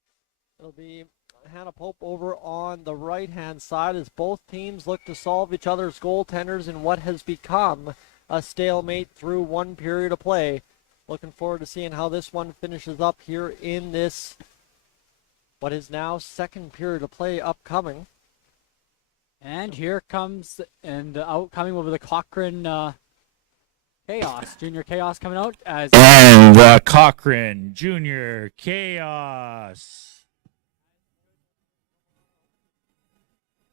it'll be Hannah Pope over on the right-hand side as both teams look to solve each other's goaltenders in what has become a stalemate through one period of play. Looking forward to seeing how this one finishes up here in this, what is now second period of play upcoming. And here comes, and outcoming over the Cochrane Chaos. Junior Chaos coming out as... And the Cochrane Junior Chaos.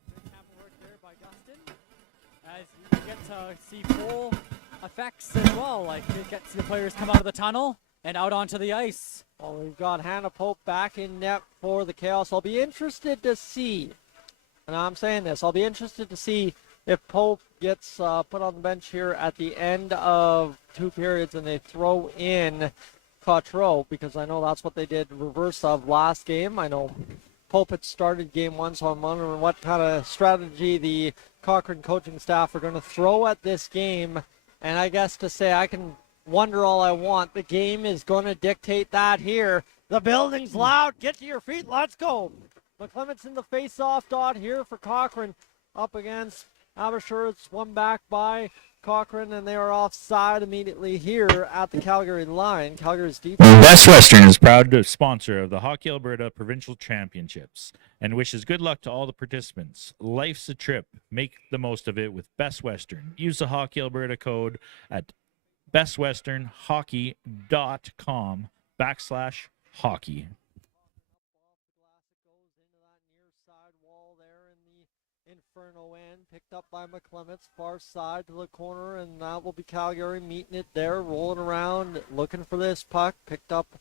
Good camera work there by Dustin, as you get to see full effects as well. Like you get to see the players come out of the tunnel and out onto the ice. Well, we've got Hannah Pope back in net for the Chaos. I'll be interested to see, and I'm saying this, I'll be interested to see if Pope gets put on the bench here at the end of 2 periods and they throw in Cochrane, because I know that's what they did reverse of last game. I know Pope had started game 1, so I'm wondering what kind of strategy the Cochrane coaching staff are going to throw at this game. And I guess to say I can wonder all I want, the game is going to dictate that here. The building's loud. Get to your feet. Let's go. McClement's in the face-off dot here for Cochrane up against Abashur. It's one back by Cochrane, and they are offside immediately here at the Calgary line. Calgary's defense. Best Western is proud to sponsor of the Hockey Alberta Provincial Championships and wishes good luck to all the participants. Life's a trip. Make the most of it with Best Western. Use the Hockey Alberta code at bestwesternhockey.com/hockey. Inferno end, picked up by McClement's far side to the corner, and that will be Calgary meeting it there, rolling around, looking for this puck, picked up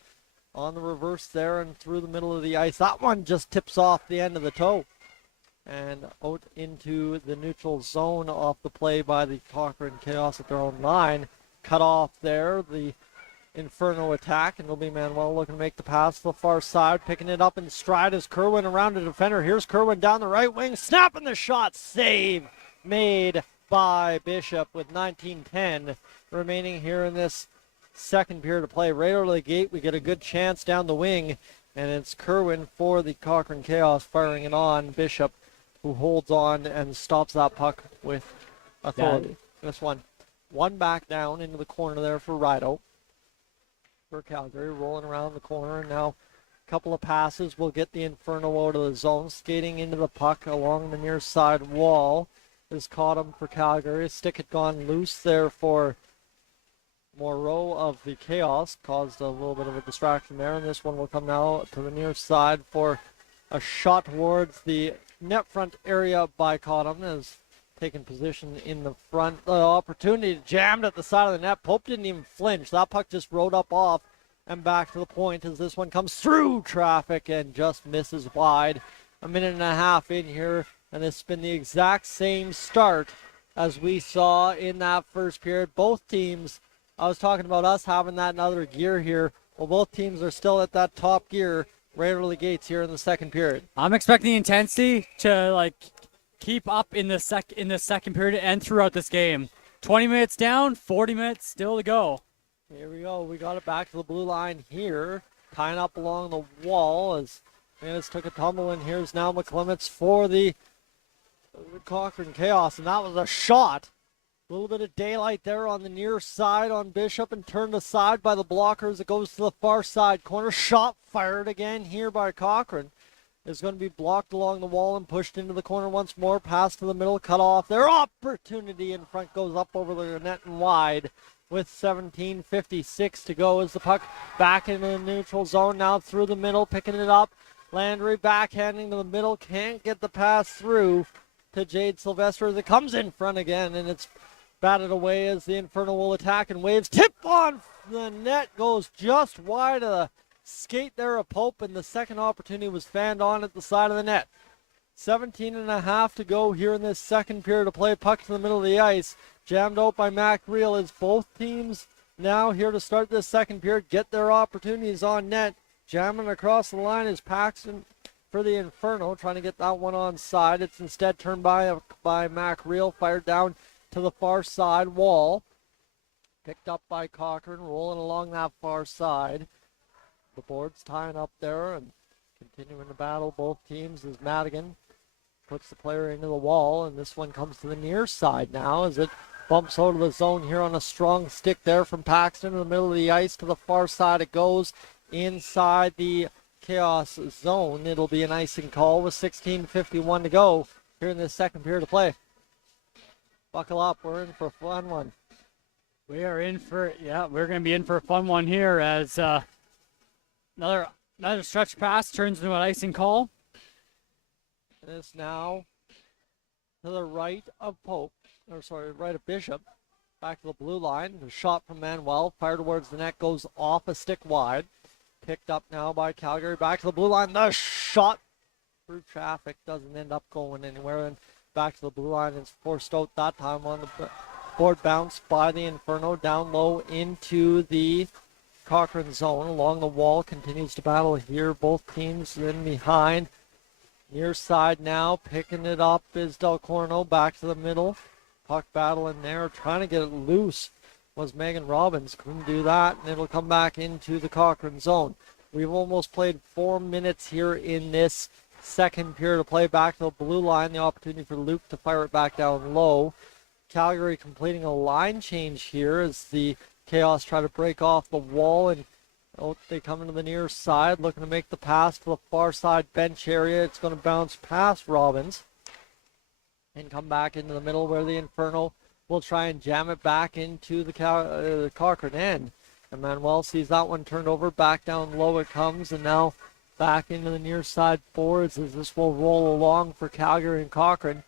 on the reverse there and through the middle of the ice. That one just tips off the end of the toe and out into the neutral zone off the play by the Cochrane Chaos at their own line. Cut off there, the Inferno attack, and it'll be Manuel looking to make the pass to the far side, picking it up in stride as Kerwin around the defender. Here's Kerwin down the right wing, snapping the shot, save made by Bishop with 19:10 remaining here in this second period of play. Right out of the gate, we get a good chance down the wing, and it's Kerwin for the Cochrane Chaos firing it on Bishop, who holds on and stops that puck with authority. This one back down into the corner there for Rido. For Calgary, rolling around the corner, and now a couple of passes will get the Inferno out of the zone, skating into the puck along the near side wall. Has caught him for Calgary. His stick had gone loose there for Moreau of the Chaos, caused a little bit of a distraction there, and this one will come now to the near side for a shot towards the net front area by Cottom, as taking position in the front. The opportunity jammed at the side of the net. Pope didn't even flinch. That puck just rode up off and back to the point as this one comes through traffic and just misses wide. A minute and a half in here, and it's been the exact same start as we saw in that first period. Both teams, I was talking about us having that in other gear here. Well, both teams are still at that top gear right out of the gates here in the second period. I'm expecting the intensity to keep up in the second period and throughout this game. 20 minutes down, 40 minutes still to go. Here we go. We got it back to the blue line here. Tying up along the wall as Manus took a tumble, and here's now McClements for the Cochrane Chaos, and that was a shot. A little bit of daylight there on the near side on Bishop, and turned aside by the blockers. It goes to the far side corner. Shot fired again here by Cochrane. Is going to be blocked along the wall and pushed into the corner once more. Pass to the middle, cut off. Their opportunity in front goes up over the net and wide with 17:56 to go as the puck back into the neutral zone. Now through the middle, picking it up. Landry backhanding to the middle. Can't get the pass through to Jade Sylvester as it comes in front again, and it's batted away as the Inferno will attack, and Waves tip on the net goes just wide of the skate there of Pope, and the second opportunity was fanned on at the side of the net. 17.5 to go here in this second period of play. Puck to the middle of the ice. Jammed out by Mac Reel as both teams now here to start this second period get their opportunities on net. Jamming across the line is Paxton for the Inferno, trying to get that one on side. It's instead turned by Mac Reel, fired down to the far side wall. Picked up by Cochrane, rolling along that far side. The board's tying up there and continuing to battle both teams as Madigan puts the player into the wall, and this one comes to the near side now as it bumps out of the zone here on a strong stick there from Paxton in the middle of the ice. To the far side it goes inside the Chaos zone. It'll be an icing call with 16:51 to go here in this second period of play. Buckle up, we're in for a fun one. We're going to be in for a fun one here as another stretch pass turns into an icing call. And it's now to the right of right of Bishop. Back to the blue line. The shot from Manuel, fired towards the net, goes off a stick wide. Picked up now by Calgary. Back to the blue line. The shot through traffic doesn't end up going anywhere. And back to the blue line. It's forced out that time on the board bounce by the Inferno. Down low into the Cochrane zone. Along the wall. Continues to battle here. Both teams in behind. Near side now. Picking it up is Del Corno. Back to the middle. Puck battle in there. Trying to get it loose was Megan Robbins. Couldn't do that, and it'll come back into the Cochrane zone. We've almost played 4 minutes here in this second period of play. Back to the blue line. The opportunity for Luke to fire it back down low. Calgary completing a line change here as the Chaos try to break off the wall, and they come into the near side looking to make the pass to the far side bench area. It's going to bounce past Robbins and come back into the middle where the Inferno will try and jam it back into the Cochrane end. And Manuel sees that one turned over. Back down low it comes, and now back into the near side boards as this will roll along for Calgary and Cochrane.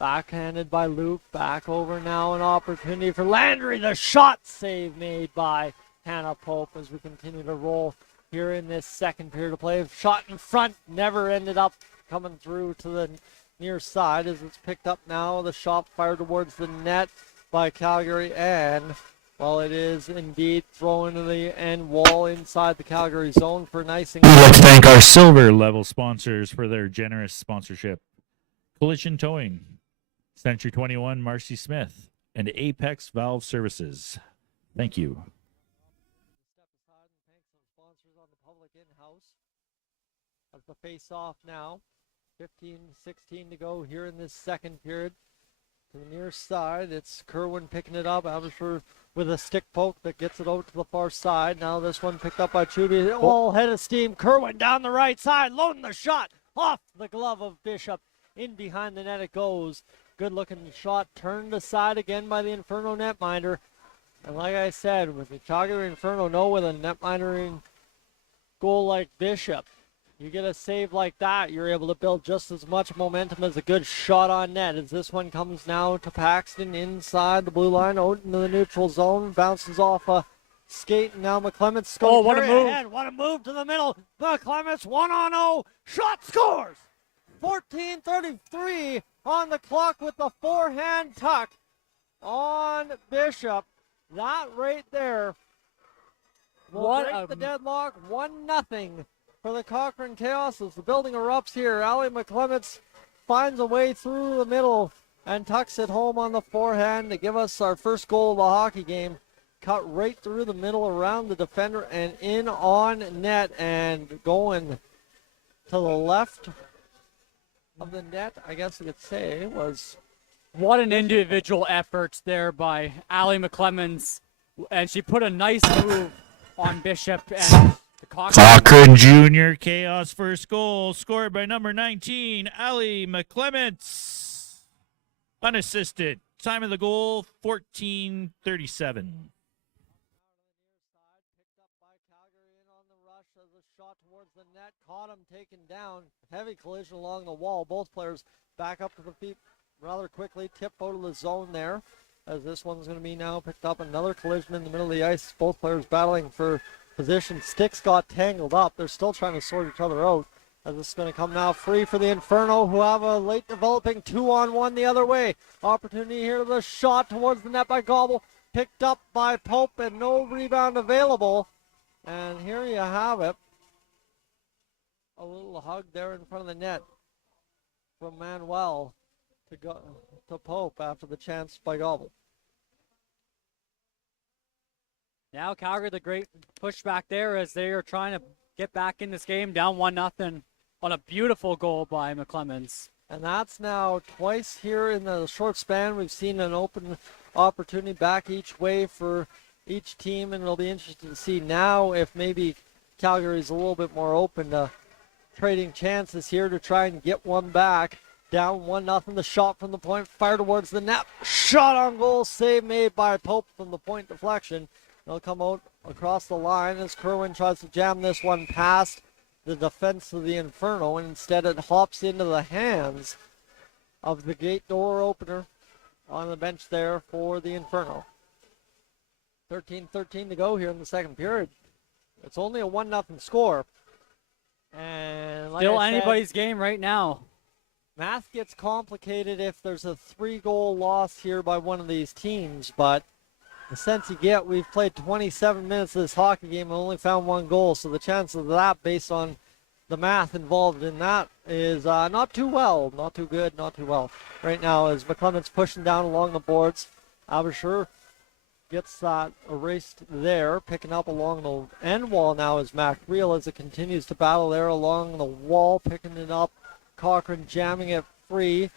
Backhanded by Luke. Back over now, an opportunity for Landry. The shot save made by Hannah Pope as we continue to roll here in this second period of play. Shot in front, never ended up coming through to the near side as it's picked up now. The shot fired towards the net by Calgary, and well, it is indeed thrown into the end wall inside the Calgary zone for an icing. We'd like to thank our silver level sponsors for their generous sponsorship. Collision Towing, Century 21 Marcy Smith, and Apex Valve Services. Thank you. Step aside and thank some sponsors on the public in-house. As the face-off now. 15-16 to go here in this second period. To the near side, it's Kerwin picking it up. Abisher with a stick poke that gets it out to the far side. Now this one picked up by Chuby. All head of steam. Kerwin down the right side, loading the shot off the glove of Bishop. In behind the net it goes. Good looking shot turned aside again by the Inferno netminder. And like I said, with the Calgary Inferno know with a netminder in goal like Bishop, you get a save like that, you're able to build just as much momentum as a good shot on net. As this one comes now to Paxton inside the blue line, out into the neutral zone, bounces off a skate, and now McClements going Oh, what a move. ahead. What a move to the middle. McClements 1-on-0, shot scores! 14:33 on the clock with the forehand tuck on Bishop. That right there will What break a- the deadlock. 1-0 for the Cochrane Chaos as the building erupts here. Ali McClements finds a way through the middle and tucks it home on the forehand to give us our first goal of the hockey game. Cut right through the middle around the defender and in on net, and going to the left of the net, I guess you could say, was What an individual effort there by Ali McClemens. And she put a nice move on Bishop and the Cochrane Junior Chaos first goal scored by number 19, Ali McClements. Unassisted. Time of the goal, 14:37. Caught him, taken down. Heavy collision along the wall. Both players back up to the feet rather quickly. Tip out of the zone there, as this one's going to be now picked up. Another collision in the middle of the ice. Both players battling for position. Sticks got tangled up. They're still trying to sort each other out. As this is going to come now free for the Inferno, who have a late developing 2-on-1 the other way. Opportunity here to the shot towards the net by Gobble. Picked up by Pope and no rebound available. And here you have it. A little hug there in front of the net from Manuel to Pope after the chance by Gobble. Now Calgary, the great pushback there as they are trying to get back in this game, down 1-0 on a beautiful goal by McClemens. And that's now twice here in the short span. We've seen an open opportunity back each way for each team, and it'll be interesting to see now if maybe Calgary's a little bit more open to trading chances here to try and get one back. Down 1-0, the shot from the point, fire towards the net. Shot on goal, save made by Pope from the point deflection. They'll come out across the line as Kerwin tries to jam this one past the defense of the Inferno, and instead it hops into the hands of the gate door opener on the bench there for the Inferno. 13-13 to go here in the second period. It's only a 1-0 score. And like Still I said, anybody's game right now. math gets complicated if there's a 3-goal loss here by one of these teams, but the sense you get, we've played 27 minutes of this hockey game and only found 1 goal, so the chances of that, based on the math involved in that, is not too well, not too good, not too well. Right now, as McClements pushing down along the boards, Abisher gets that erased there, picking up along the end wall now is MacReal as it continues to battle there along the wall, picking it up. Cochrane jamming it free,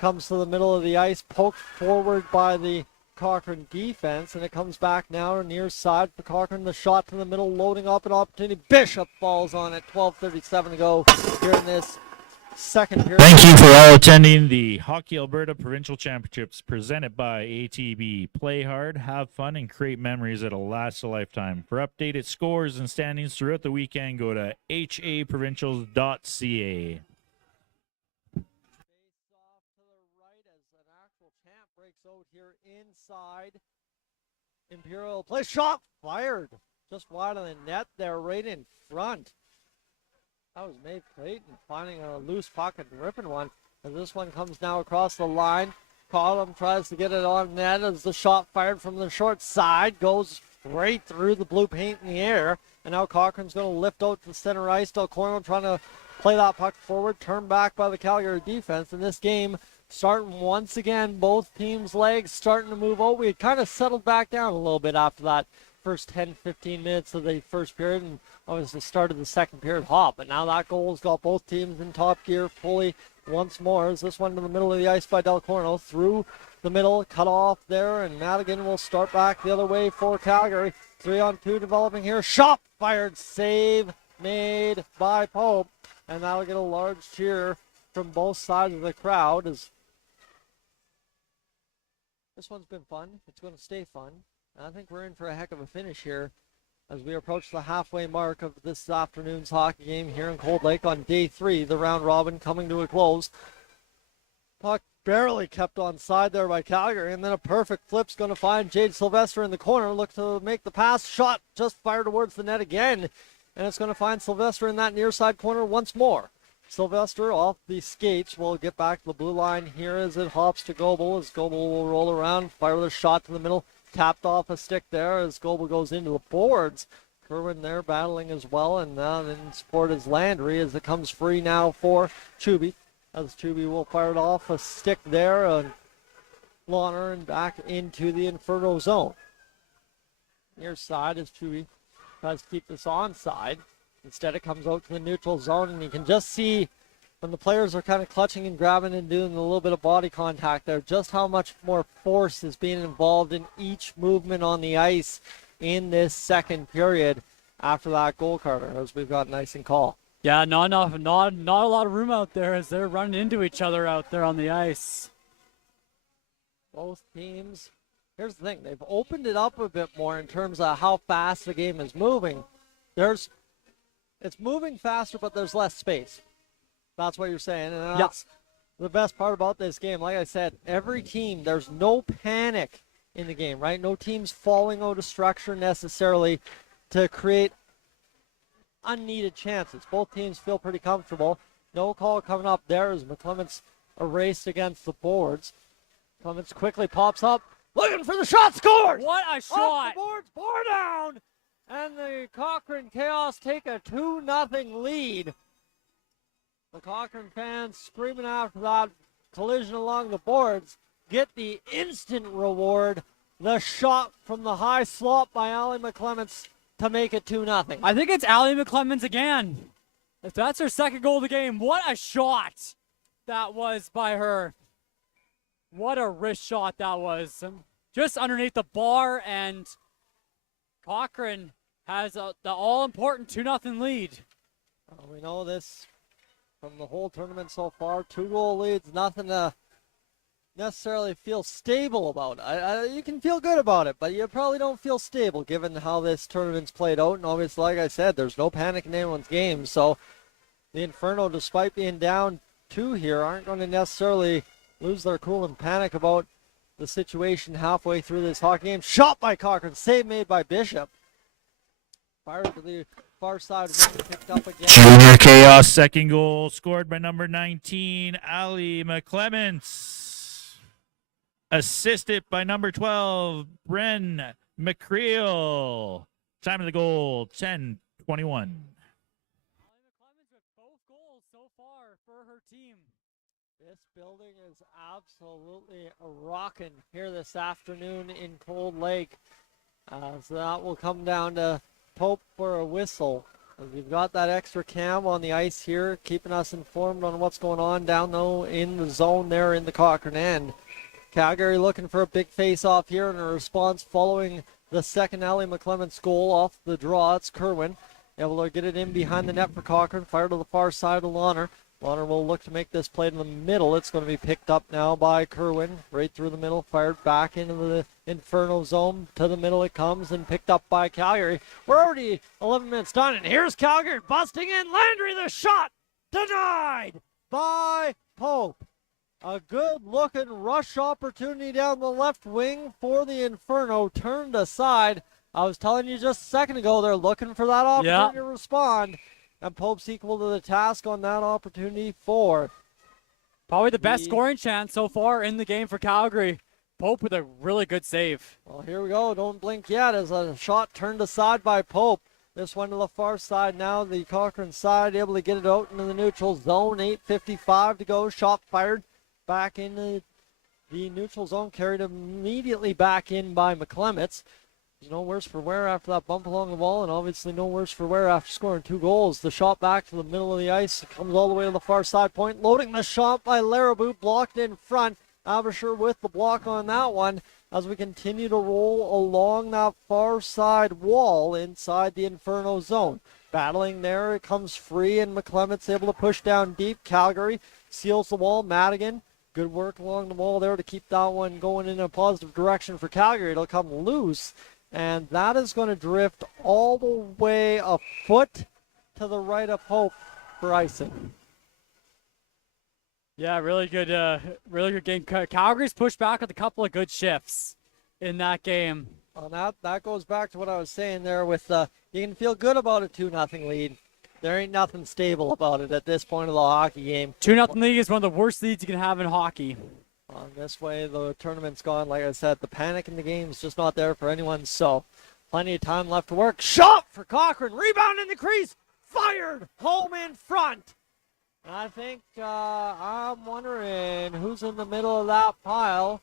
comes to the middle of the ice, poked forward by the Cochrane defense, and it comes back now near side for Cochrane. The shot to the middle, loading up an opportunity. Bishop falls on it. 12:37 to go here in this second period. Thank you for all attending the Hockey Alberta Provincial Championships presented by ATB. Play hard, have fun, and create memories that'll last a lifetime. For updated scores and standings throughout the weekend, go to haprovincials.ca. Here inside. Imperial play shot fired just wide of the net there, right in front. That was Maeve Clayton finding a loose pocket and ripping one. As this one comes now across the line. Colum tries to get it on net as the shot fired from the short side goes right through the blue paint in the air. And now Cochrane's going to lift out to the center ice. Del Corno trying to play that puck forward, turned back by the Calgary defense. In this game, starting once again, both teams' legs starting to move out. We had kind of settled back down a little bit after that first 10-15 minutes of the first period, and obviously the start of the second period hot. But now that goal's got both teams in top gear fully once more. As this one to the middle of the ice by Del Corno, through the middle, cut off there, and Madigan will start back the other way for Calgary. 3-on-2 developing here. Shot fired, save made by Pope, and that'll get a large cheer from both sides of the crowd. As this one's been fun. It's going to stay fun. And I think we're in for a heck of a finish here as we approach the halfway mark of this afternoon's hockey game here in Cold Lake on day 3. The round robin coming to a close. Puck barely kept on side there by Calgary, and then a perfect flip's going to find Jade Sylvester in the corner. Look to make the pass. Shot just fired towards the net again, and it's going to find Sylvester in that near side corner once more. Sylvester off the skates will get back to the blue line here as it hops to Goebel, as Goebel will roll around, fire the shot to the middle, tapped off a stick there as Goebel goes into the boards. Kerwin there battling as well, and now in support is Landry as it comes free now for Chubby. As Chubby will fire it off a stick there, and Lawner and back into the Inferno zone. Near side as Chubby tries to keep this onside. Instead it comes out to the neutral zone, and you can just see when the players are kind of clutching and grabbing and doing a little bit of body contact there, just how much more force is being involved in each movement on the ice in this second period after that goal, Carter, as we've got nice and call. Yeah, not a lot of room out there as they're running into each other out there on the ice. Both teams, here's the thing, they've opened it up a bit more in terms of how fast the game is moving. It's moving faster, but there's less space. That's what you're saying, and that's the best part about this game. Like I said, every team, there's no panic in the game, right? No teams falling out of structure necessarily to create unneeded chances. Both teams feel pretty comfortable. No call coming up there as McClements erased against the boards. Clements quickly pops up, looking for the shot, scores! What a shot! Off the boards, bore down! And the Cochrane Chaos take a 2-0 lead. The Cochrane fans screaming after that collision along the boards get the instant reward, the shot from the high slot by Allie McClements to make it 2-0. I think it's Allie McClemens again. If that's her second goal of the game, what a shot that was by her. What a wrist shot that was. Just underneath the bar, and Cochrane has the all-important 2-0 lead. We know this from the whole tournament so far. 2-goal leads, nothing to necessarily feel stable about. You can feel good about it, but you probably don't feel stable given how this tournament's played out. And obviously, like I said, there's no panic in anyone's game. So the Inferno, despite being down 2 here, aren't going to necessarily lose their cool and panic about the situation halfway through this hockey game. Shot by Cochrane, save made by Bishop. Fired to the far side, wing picked up again. Junior Chaos second goal scored by number 19, Allie McClements. Assisted by number 12, Bren McCreel. Time of the goal, 10:21. Allie McClemens with both goals so far for her team. This building is absolutely rocking here this afternoon in Cold Lake. So that will come down to Pope for a whistle. We've got that extra cam on the ice here, keeping us informed on what's going on down low in the zone there in the Cochrane end. Calgary looking for a big face-off here in a response following the second Allie McClements goal off the draw. It's Kerwin able to get it in behind the net for Cochrane. Fire to the far side of Lawner. Lawner will look to make this play in the middle. It's going to be picked up now by Kerwin. Right through the middle, fired back into the Inferno zone. To the middle it comes and picked up by Calgary. We're already 11 minutes done, and here's Calgary busting in. Landry, the shot denied by Pope. A good-looking rush opportunity down the left wing for the Inferno. Turned aside. I was telling you just a second ago, they're looking for that opportunity to respond. And Pope's equal to the task on that opportunity for. Probably the best scoring chance so far in the game for Calgary. Pope with a really good save. Well, here we go. Don't blink yet as a shot turned aside by Pope. This one to the far side now. The Cochrane side able to get it out into the neutral zone. 8:55 to go. Shot fired back into the neutral zone. Carried immediately back in by McClements. There's no worse for wear after that bump along the wall, and obviously no worse for wear after scoring 2 goals. The shot back to the middle of the ice. It comes all the way to the far side point. Loading the shot by Larabou, blocked in front. Abisher with the block on that one as we continue to roll along that far side wall inside the Inferno zone. Battling there, it comes free, and McClements able to push down deep. Calgary seals the wall. Madigan, good work along the wall there to keep that one going in a positive direction for Calgary. It'll come loose. And that is going to drift all the way a foot to the right of Pope for icing. Yeah, really good game. Calgary's pushed back with a couple of good shifts in that game. Well, that goes back to what I was saying there with you can feel good about a 2-0 lead. There ain't nothing stable about it at this point of the hockey game. 2-0 lead is one of the worst leads you can have in hockey. This way, the tournament's gone. Like I said, the panic in the game is just not there for anyone. So Plenty of time left to work. Shot for Cochrane. Rebound in the crease. Fired. Home in front. I think I'm wondering who's in the middle of that pile.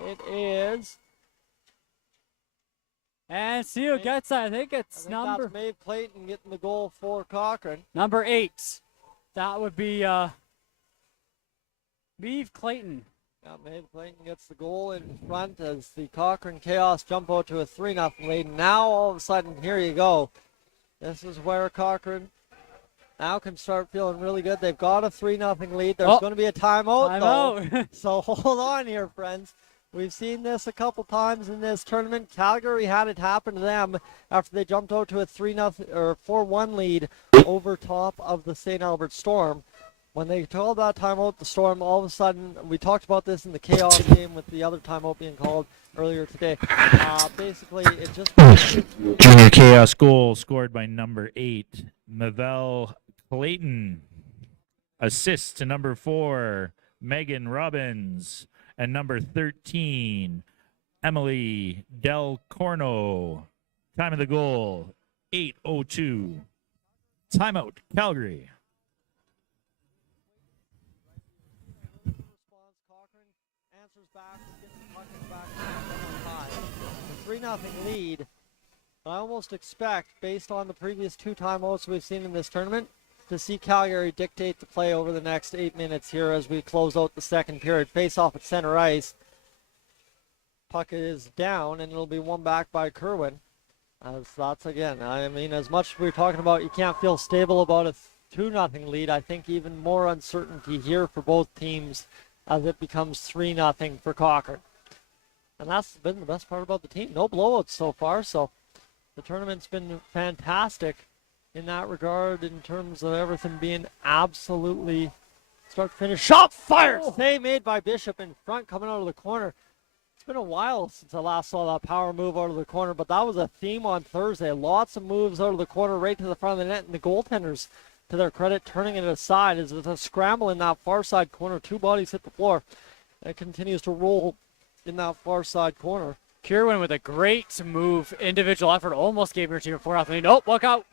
It is. And see who gets that. I think it's That's Maeve Clayton getting the goal for Cochrane. number 8. That would be Maeve Clayton. Yeah, Maeve Clayton gets the goal in front as the Cochrane Chaos jump out to a 3-0 lead. Now all of a sudden, here you go. This is where Cochrane now can start feeling really good. They've got a 3-0 lead. There's going to be a timeout, though. So hold on here, friends. We've seen this a couple times in this tournament. Calgary had it happen to them after they jumped out to a 3-0 or 4-1 lead over top of the St. Albert Storm. When they called that timeout, the Storm, all of a sudden, we talked about this in the Chaos game with the other timeout being called earlier today. Basically, it just... Junior Chaos goal scored by number 8, Mavelle Clayton. Assist to number 4, Megan Robbins. And number 13, Emily Del Corno. Time of the goal, 8:02. Timeout, Calgary. Answers back, gets the puck back, 3-0 lead. I almost expect, based on the previous 2 timeouts we've seen in this tournament, to see Calgary dictate the play over the next 8 minutes here as we close out the second period. Face off at center ice. Puck is down, and it'll be won back by Kerwin. As that's again, I mean, as much as we're talking about, you can't feel stable about a 2-0 lead. I think even more uncertainty here for both teams as it becomes 3-0 for Cochrane. And that's been the best part about the team. No blowouts so far, so the tournament's been fantastic in that regard in terms of everything being absolutely start to finish. Shot fired! Save made by Bishop in front coming out of the corner. It's been a while since I last saw that power move out of the corner, but that was a theme on Thursday. Lots of moves out of the corner right to the front of the net, and the goaltenders, to their credit, turning it aside as it's a scramble in that far side corner. 2 bodies hit the floor, and it continues to roll in that far side corner. Kerwin with a great move, individual effort, almost gave your team a 4-0 lead. Nope, look out.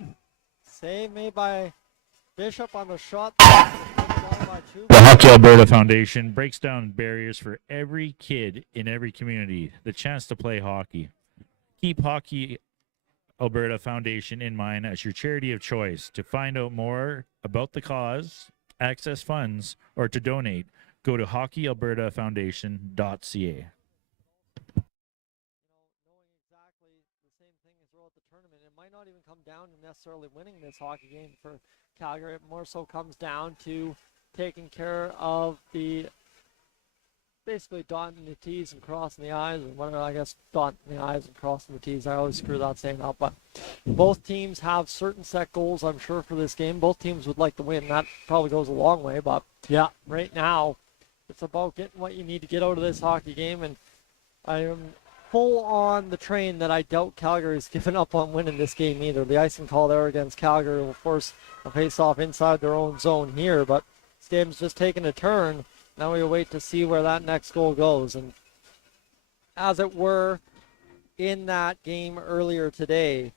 Save made by Bishop on the shot. The Hockey Alberta Foundation breaks down barriers for every kid in every community, the chance to play hockey. Keep Hockey Alberta Foundation in mind as your charity of choice. To find out more about the cause, access funds, or to donate, go to hockeyalbertafoundation.ca. Not even come down to necessarily winning this hockey game for Calgary. It more so comes down to taking care of the basically dotting the T's and crossing the I's, and whatever, I guess dotting the I's and crossing the T's. I always screw that saying up, but both teams have certain set goals, I'm sure, for this game. Both teams would like to win. That probably goes a long way, but yeah, right now it's about getting what you need to get out of this hockey game, and I am full on the train that I doubt Calgary's given up on winning this game either. The icing call there against Calgary will force a face-off inside their own zone here, but this game's just taking a turn. Now we wait to see where that next goal goes. And as it were, in that game earlier today,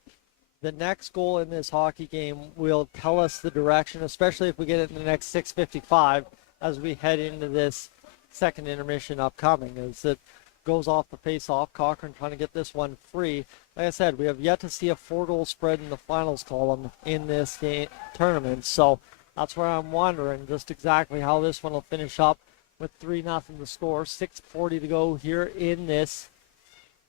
the next goal in this hockey game will tell us the direction, especially if we get it in the next 6:55 as we head into this second intermission upcoming, as it goes off the face-off. Cochrane trying to get this one free. Like I said, we have yet to see a 4-goal spread in the finals column in this game tournament, so that's where I'm wondering just exactly how this one will finish up with 3-0 to score. 6:40 to go here in this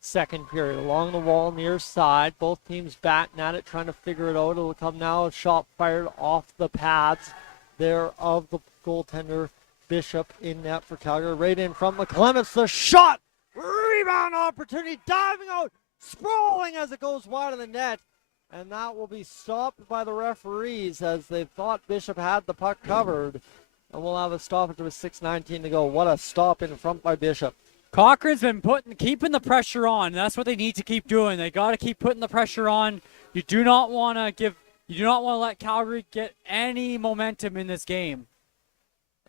second period. Along the wall near side, both teams batting at it, trying to figure it out. It'll come now, a shot fired off the pads there of the goaltender Bishop in net for Calgary. Right in front, McClements, the shot! Rebound opportunity, diving out, sprawling as it goes wide of the net. And that will be stopped by the referees as they thought Bishop had the puck covered. And we'll have a stoppage with 6:19 to go. What a stop in front by Bishop. Cochrane's been keeping the pressure on. That's what they need to keep doing. They got to keep putting the pressure on. You do not want to let Calgary get any momentum in this game.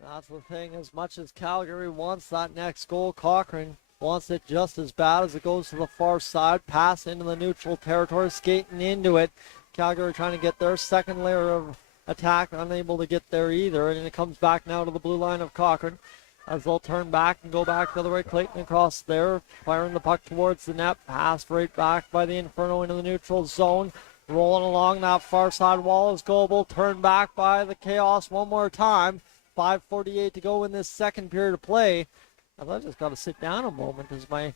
That's the thing. As much as Calgary wants that next goal, Cochrane wants it just as bad as it goes to the far side. Pass into the neutral territory, skating into it. Calgary trying to get their second layer of attack, unable to get there either. And it comes back now to the blue line of Cochrane as they'll turn back and go back the other way. Clayton across there, firing the puck towards the net. Passed right back by the Inferno into the neutral zone. Rolling along that far side wall is Goebel. Turned back by the Chaos one more time. 5:48 to go in this second period of play. I just got to sit down a moment as my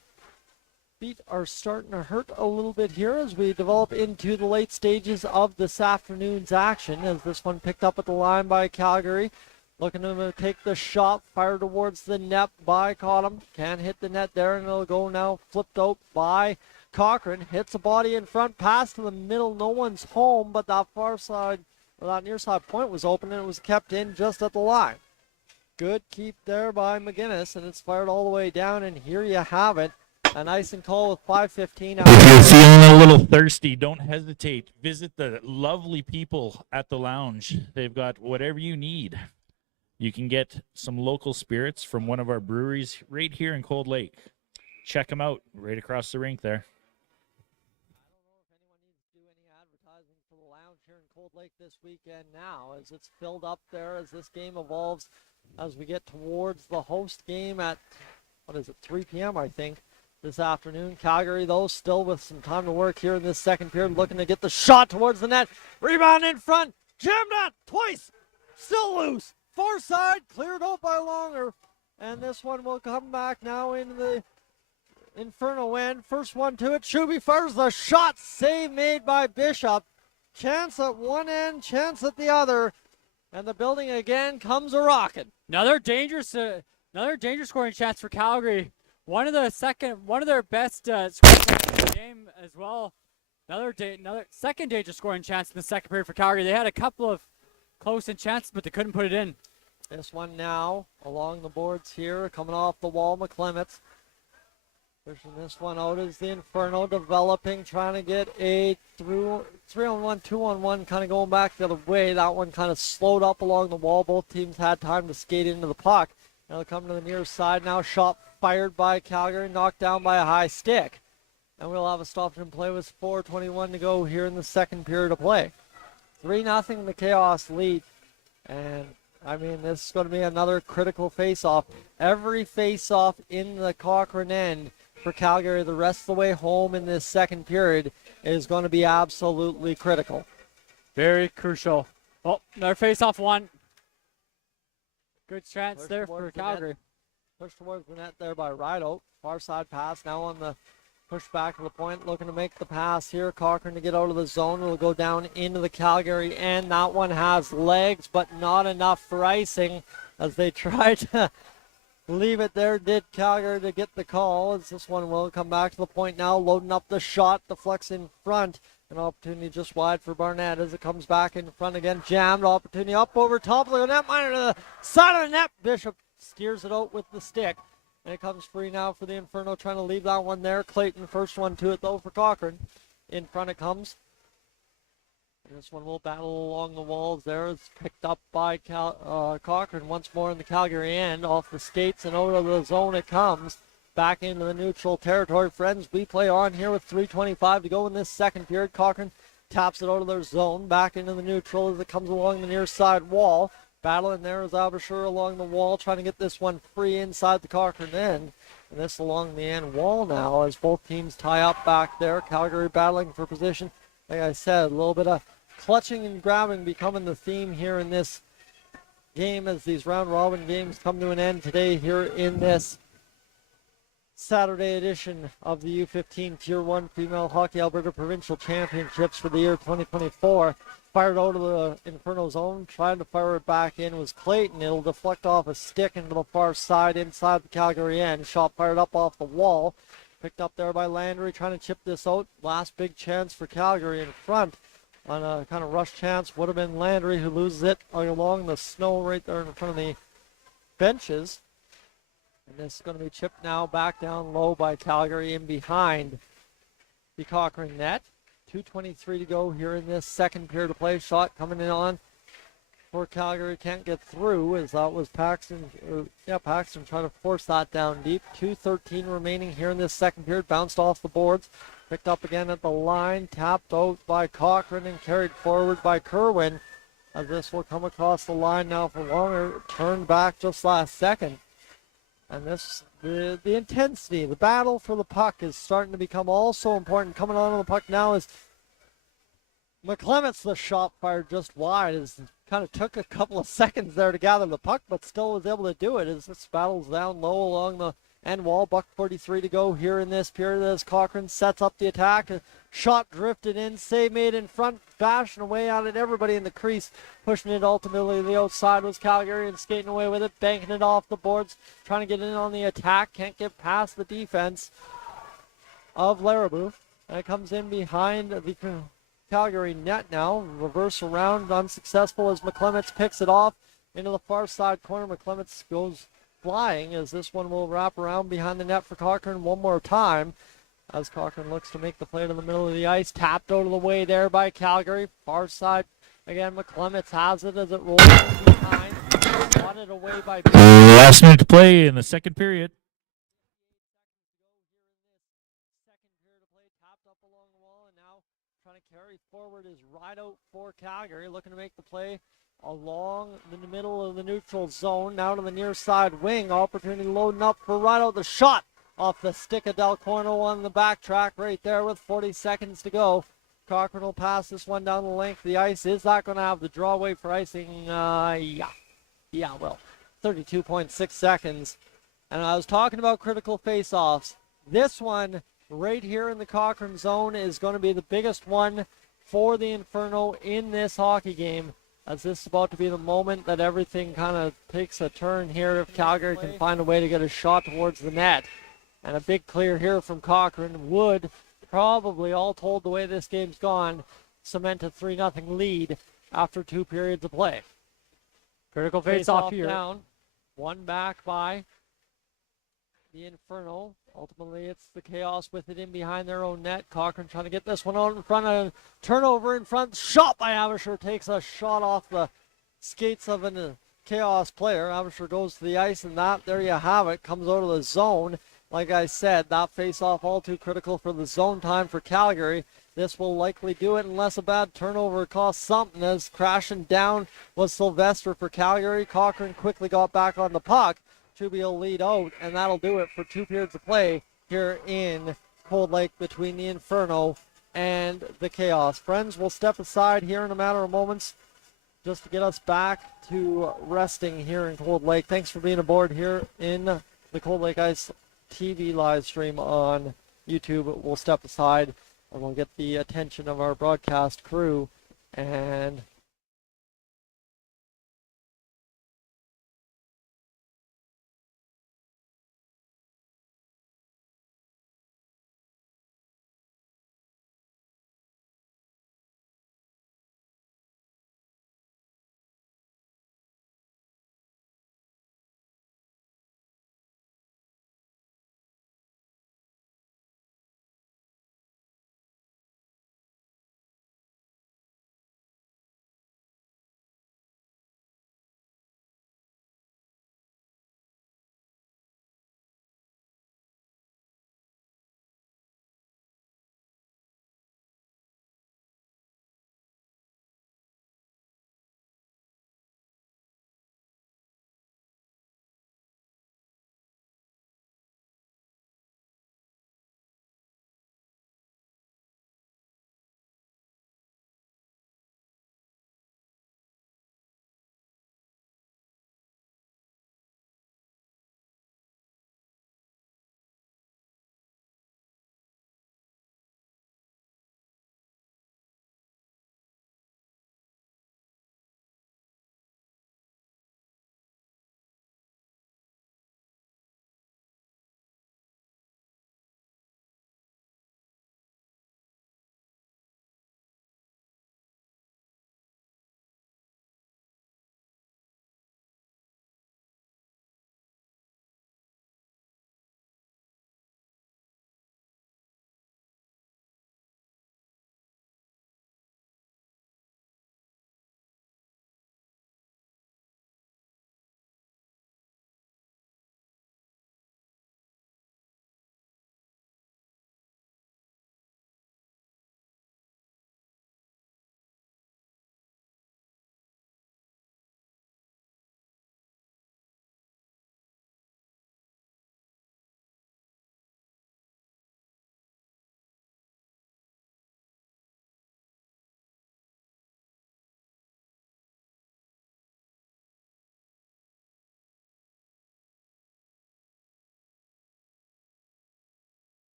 feet are starting to hurt a little bit here as we develop into the late stages of this afternoon's action, as this one picked up at the line by Calgary. Looking to take the shot, fired towards the net by Cottam. Can't hit the net there, and it'll go now flipped out by Cochrane. Hits a body in front, pass to the middle. No one's home, but that far side, or that near side point was open, and it was kept in just at the line. Good keep there by McGinnis, and it's fired all the way down, and here you have it. An icing call with 5:15 out. If you're feeling a little thirsty, don't hesitate. Visit the lovely people at the lounge. They've got whatever you need. You can get some local spirits from one of our breweries right here in Cold Lake. Check them out right across the rink there. I don't know if anyone needs to do any advertising for the lounge here in Cold Lake this weekend now, as it's filled up there as this game evolves, as we get towards the host game at, 3 p.m. I think, this afternoon. Calgary, though, still with some time to work here in this second period, looking to get the shot towards the net. Rebound in front, jammed that twice, still loose. Far side, cleared out by Longer, and this one will come back now into the Inferno end. First one to it, Shuby fires the shot, save made by Bishop. Chance at one end, chance at the other, and the building again comes a rocking. Another dangerous scoring chance for Calgary. One of their best scoring chances in the game as well. Another second dangerous scoring chance in the second period for Calgary. They had a couple of close in chances, but they couldn't put it in. This one now along the boards here, coming off the wall. McClements pushing this one out as the Inferno developing, trying to get a 3-on-1, 2-on-1, kind of going back the other way. That one kind of slowed up along the wall. Both teams had time to skate into the puck. Now they'll come to the near side now. Shot fired by Calgary, knocked down by a high stick. And we'll have a stoppage in play with 4:21 to go here in the second period of play. 3-0 the Chaos lead. And I mean, this is going to be another critical face-off. Every face-off in the Cochrane end for Calgary the rest of the way home in this second period is going to be absolutely critical. Very crucial. Oh, another face-off one. Good chance there for Calgary. Push towards the net there by Rideout. Far side pass now on the push back to the point, looking to make the pass here. Cochrane to get out of the zone. It'll go down into the Calgary end. That one has legs, but not enough for icing as they try to leave it there. Did Calgary to get the call, as this one will come back to the point now, loading up the shot, deflects in front. An opportunity just wide for Barnett as it comes back in front again. Jammed opportunity up over top of the net, minor to the side of the net. Bishop steers it out with the stick. And it comes free now for the Inferno, trying to leave that one there. Clayton, first one to it, though, for Cochrane. In front it comes. And this one will battle along the walls there. It's picked up by Cochrane once more in the Calgary end. Off the skates and out of the zone it comes. Back into the neutral territory. Friends, we play on here with 3:25 to go in this second period. Cochrane taps it out of their zone. Back into the neutral as it comes along the near side wall. Battling there is Abashur along the wall, trying to get this one free inside the Cochrane end. And this along the end wall now as both teams tie up back there. Calgary battling for position. Like I said, a little bit of clutching and grabbing becoming the theme here in this game as these round robin games come to an end today here in this Saturday edition of the U15 Tier 1 Female Hockey Alberta Provincial Championships for the year 2024. Fired out of the Inferno zone, trying to fire it back in was Clayton. It'll deflect off a stick into the far side inside the Calgary end. Shot fired up off the wall. Picked up there by Landry, trying to chip this out. Last big chance for Calgary in front on a kind of rush chance. Would have been Landry who loses it along the snow right there in front of the benches. And this is going to be chipped now back down low by Calgary in behind the Cochrane net. 2:23 to go here in this second period of play. Shot coming in on for Calgary can't get through, as that was Paxton. Paxton trying to force that down deep. 2:13 remaining here in this second period. Bounced off the boards. Picked up again at the line. Tapped out by Cochrane and carried forward by Kerwin. As this will come across the line now for Warner. Turned back just last second. And this, the intensity, the battle for the puck is starting to become also important. Coming on the puck now is McClements. The shot fired just wide. Is kind of took a couple of seconds there to gather the puck, but still was able to do it as this battles down low along the end wall. $1:43 to go here in this period as Cochrane sets up the attack. A shot drifted in, save made in front, bashing away at it. Everybody in the crease, pushing it ultimately to the outside was Calgary and skating away with it, banking it off the boards, trying to get in on the attack. Can't get past the defense of Larabou. And it comes in behind the Calgary net now. Reverse around, unsuccessful as McClements picks it off into the far side corner. McClements goes flying as this one will wrap around behind the net for Cochrane one more time. As Cochrane looks to make the play to the middle of the ice. Tapped out of the way there by Calgary. Far side again. McClements has it as it rolls behind. Swatted away by Last minute to play in the second period. Trying to carry forward his ride out for Calgary, looking to make the play along the middle of the neutral zone, now to the near side wing. Opportunity loading up for ride out. The shot off the stick of Del Corno on the backtrack right there with 40 seconds to go. Cochrane will pass this one down the length of the ice. Is that going to have the draw away for icing? Yeah, well, 32.6 seconds. And I was talking about critical face-offs. This one right here in the Cochrane zone is going to be the biggest one for the Inferno in this hockey game, as this is about to be the moment that everything kind of takes a turn here if Calgary can find a way to get a shot towards the net. And a big clear here from Cochrane would probably, all told the way this game's gone, cement a 3-0 lead after 2 periods of play. Critical face-off here. Down, one back by the Inferno. Ultimately, it's the Chaos with it in behind their own net. Cochrane trying to get this one out in front. A turnover in front. Shot by Abisher. Takes a shot off the skates of a Chaos player. Abisher goes to the ice, and that, there you have it. Comes out of the zone. Like I said, that face-off all too critical for the zone time for Calgary. This will likely do it unless a bad turnover costs something, as crashing down was Sylvester for Calgary. Cochrane quickly got back on the puck to be a lead out, and that'll do it for 2 periods of play here in Cold Lake between the Inferno and the Chaos. Friends, we'll step aside here in a matter of moments just to get us back to resting here in Cold Lake. Thanks for being aboard here in the Cold Lake Ice TV live stream on YouTube. We'll step aside and we'll get the attention of our broadcast crew and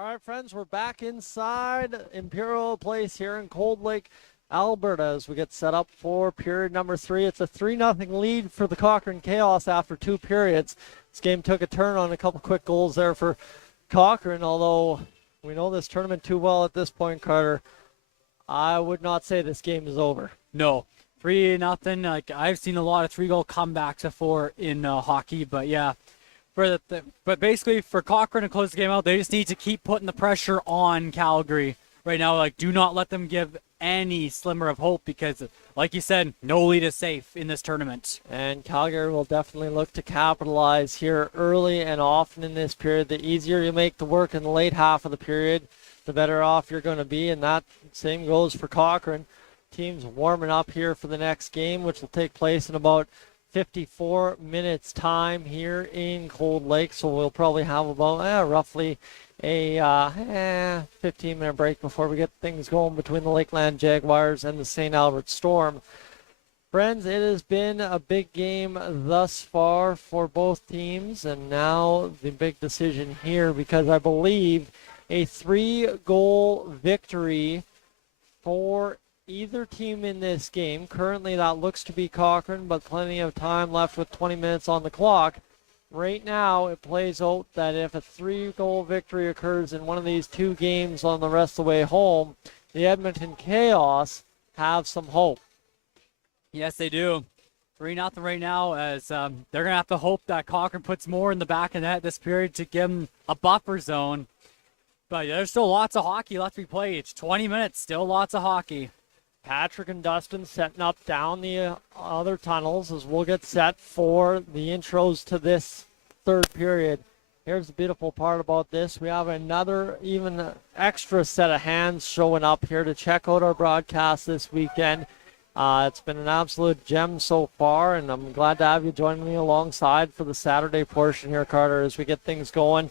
All right, friends, we're back inside Imperial Place here in Cold Lake, Alberta, as we get set up for period number 3. It's a 3-0 lead for the Cochrane Chaos after 2 periods. This game took a turn on a couple quick goals there for Cochrane, although we know this tournament too well at this point, Carter. I would not say this game is over. No, 3-0. Like, I've seen a lot of 3-goal comebacks before in hockey, but yeah. But basically, for Cochrane to close the game out, they just need to keep putting the pressure on Calgary right now. Like, do not let them give any slimmer of hope because, like you said, no lead is safe in this tournament. And Calgary will definitely look to capitalize here early and often in this period. The easier you make the work in the late half of the period, the better off you're going to be. And that same goes for Cochrane. Teams warming up here for the next game, which will take place in about 54 minutes time here in Cold Lake, so we'll probably have about roughly a 15-minute break before we get things going between the Lakeland Jaguars and the St. Albert Storm. Friends, it has been a big game thus far for both teams, and now the big decision here, because I believe a 3-goal victory for either team in this game. Currently that looks to be Cochrane, but plenty of time left with 20 minutes on the clock. Right now it plays out that if a 3-goal victory occurs in one of these 2 games on the rest of the way home, the Edmonton Chaos have some hope. Yes, they do. 3-0 right now, as they're going to have to hope that Cochrane puts more in the back of net this period to give them a buffer zone. But there's still lots of hockey left to be played. It's 20 minutes, still lots of hockey. Patrick and Dustin setting up down the other tunnels as we'll get set for the intros to this third period. Here's the beautiful part about this. We have another even extra set of hands showing up here to check out our broadcast this weekend. It's been an absolute gem so far, and I'm glad to have you joining me alongside for the Saturday portion here, Carter, as we get things going.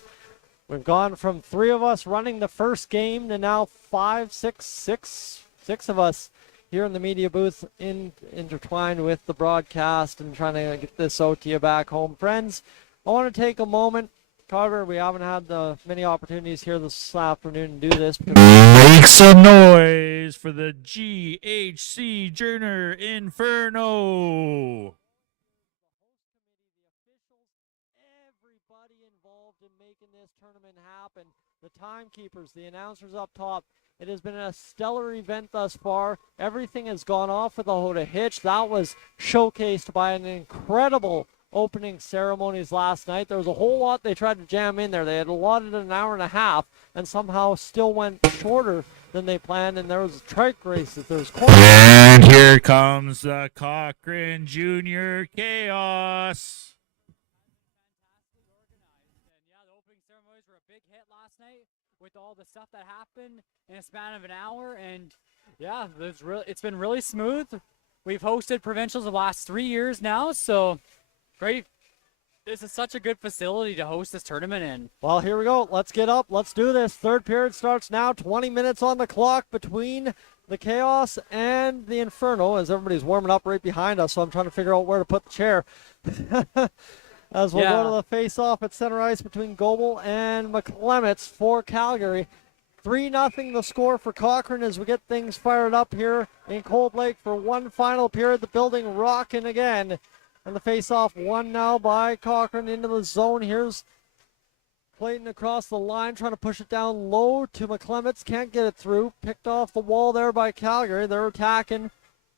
We've gone from 3 of us running the first game to now 6 of us here in the media booth intertwined with the broadcast and trying to get this out to you back home. Friends, I want to take a moment. Carter, we haven't had many opportunities here this afternoon to do this. Make some noise for the GHC Junior Inferno. Everybody involved in making this tournament happen. The timekeepers, the announcers up top. It has been a stellar event thus far. Everything has gone off without a hitch. That was showcased by an incredible opening ceremonies last night. There was a whole lot they tried to jam in there. They had allotted an hour and a half and somehow still went shorter than they planned. And there was trike races. There was and here comes the Cochrane Junior Chaos. With all the stuff that happened in a span of an hour, and yeah, it's been really smooth. We've hosted provincials the last 3 years now, so great. This is such a good facility to host this tournament in. Well, here we go. Let's get up. Let's do this. Third period starts now. 20 minutes on the clock between the Chaos and the Inferno, as everybody's warming up right behind us, so I'm trying to figure out where to put the chair. As we'll go to the face-off at center ice between Goebel and McClements for Calgary. 3-0 the score for Cochrane as we get things fired up here in Cold Lake for one final period. The building rocking again. And the face-off won now by Cochrane into the zone. Here's Clayton across the line, trying to push it down low to McClements. Can't get it through. Picked off the wall there by Calgary. They're attacking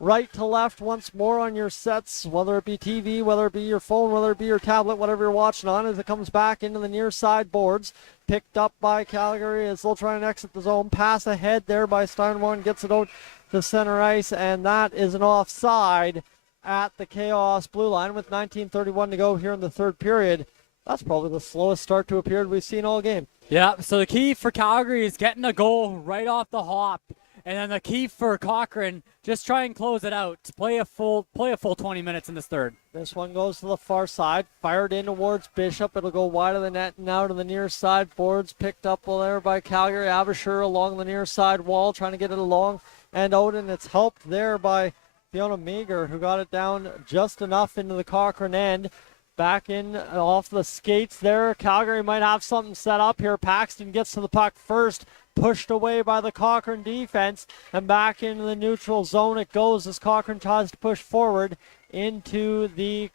right to left once more on your sets, whether it be TV, whether it be your phone, whether it be your tablet, whatever you're watching on, as it comes back into the near side boards. Picked up by Calgary as they'll try and exit the zone. Pass ahead there by Steinborn, gets it out to center ice, and that is an offside at the Chaos blue line with 19:31 to go here in the third period. That's probably the slowest start to a period we've seen all game. Yeah, so the key for Calgary is getting a goal right off the hop. And then the key for Cochrane, just try and close it out. Play a full 20 minutes in this third. This one goes to the far side, fired in towards Bishop. It'll go wide of the net and out to the near side boards. Picked up there by Calgary. Abisher along the near side wall, trying to get it along and out, and it's helped there by Fiona Meager, who got it down just enough into the Cochrane end. Back in off the skates there. Calgary might have something set up here. Paxton gets to the puck first, pushed away by the Cochrane defense, and back into the neutral zone it goes as Cochrane tries to push forward into the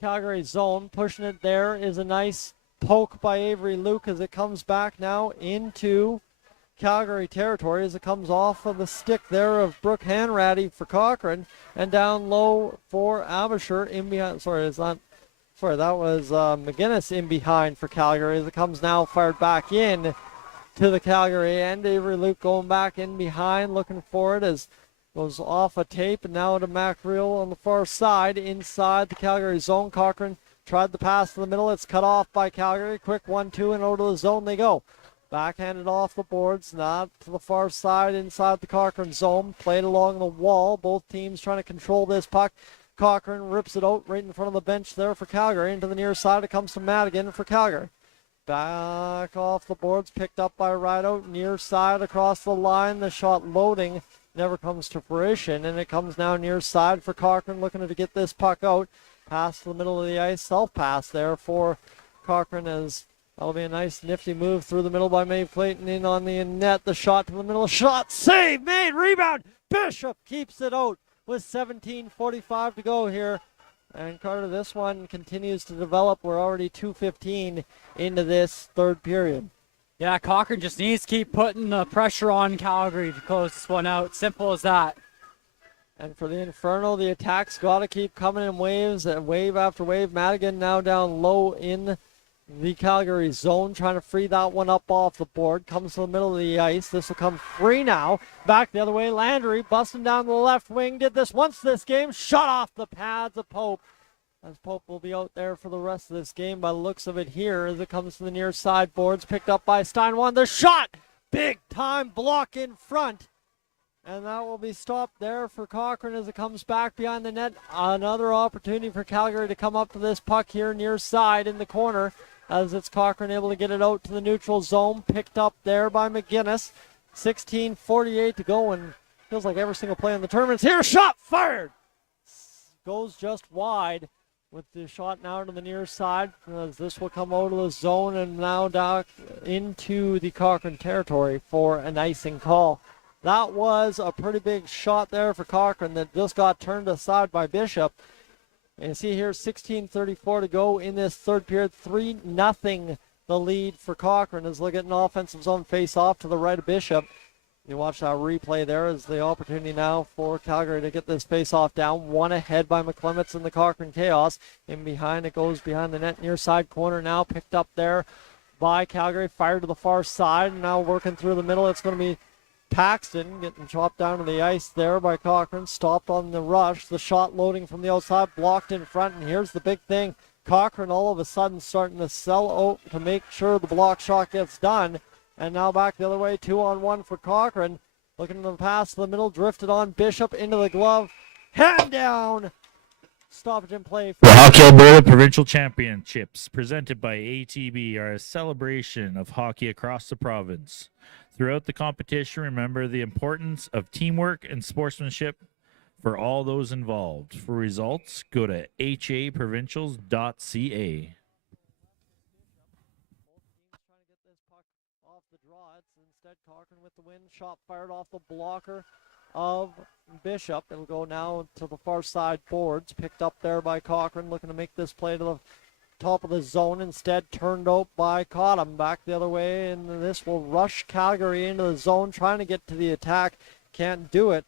Calgary zone. Pushing it there is a nice poke by Avery Luke as it comes back now into Calgary territory as it comes off of the stick there of Brooke Hanratty for Cochrane, and down low for Abisher in behind. That was McGinnis in behind for Calgary as it comes now fired back in to the Calgary end. Avery Luke going back in behind, looking for it as goes off a tape, and now to MacReal on the far side inside the Calgary zone. Cochrane tried the pass to the middle. It's cut off by Calgary. Quick 1-2 and over to the zone they go. Backhanded off the boards, not to the far side inside the Cochrane zone. Played along the wall. Both teams trying to control this puck. Cochrane rips it out right in front of the bench there for Calgary. Into the near side it comes to Madigan for Calgary. Back off the boards, picked up by Rideout. Near side across the line. The shot loading never comes to fruition, and it comes now near side for Cochrane looking to get this puck out. Pass to the middle of the ice. Self-pass there for Cochrane as that'll be a nice nifty move through the middle by Maeve Clayton in on the net. The shot to the middle. Shot save made. Rebound. Bishop keeps it out with 17:45 to go here. And Carter, this one continues to develop. We're already 2:15 into this third period. Yeah, Cochrane just needs to keep putting the pressure on Calgary to close this one out. Simple as that. And for the Inferno, the attack's got to keep coming in waves, wave after wave. Madigan now down low in the Calgary zone, trying to free that one up off the board. Comes to the middle of the ice. This will come free now. Back the other way, Landry busting down the left wing. Did this once this game. Shut off the pads of Pope. As Pope will be out there for the rest of this game by the looks of it here as it comes to the near side boards. Picked up by Steinwan. The shot! Big time block in front. And that will be stopped there for Cochrane as it comes back behind the net. Another opportunity for Calgary to come up to this puck here near side in the corner as it's Cochrane able to get it out to the neutral zone. Picked up there by McGinnis. 16:48 to go, and feels like every single play in the tournament's here. Shot fired! Goes just wide with the shot now to the near side as this will come out of the zone and now down into the Cochrane territory for an icing call. That was a pretty big shot there for Cochrane that just got turned aside by Bishop. And you see here 16:34 to go in this third period. 3-0 the lead for Cochrane as they get an offensive zone face off to the right of Bishop. You watch that replay there as the opportunity now for Calgary to get this face off down. One ahead by McClements in the Cochrane Chaos. In behind it goes behind the net near side corner now. Picked up there by Calgary. Fired to the far side. Now working through the middle. It's going to be Paxton getting chopped down to the ice there by Cochrane. Stopped on the rush. The shot loading from the outside. Blocked in front. And here's the big thing. Cochrane all of a sudden starting to sell out to make sure the block shot gets done. And now back the other way. 2-on-1 for Cochrane. Looking to the pass to the middle. Drifted on Bishop into the glove. Hand down. Stoppage in play. The Hockey Alberta Provincial Championships presented by ATB are a celebration of hockey across the province. Throughout the competition, remember the importance of teamwork and sportsmanship for all those involved. For results, go to haprovincials.ca. Instead, Cochrane with the win. Shot fired off the blocker of Bishop. It'll go now to the far side boards. Picked up there by Cochrane. Looking to make this play to the top of the zone. Instead, turned out by Cottam. Back the other way, and this will rush Calgary into the zone. Trying to get to the attack. Can't do it.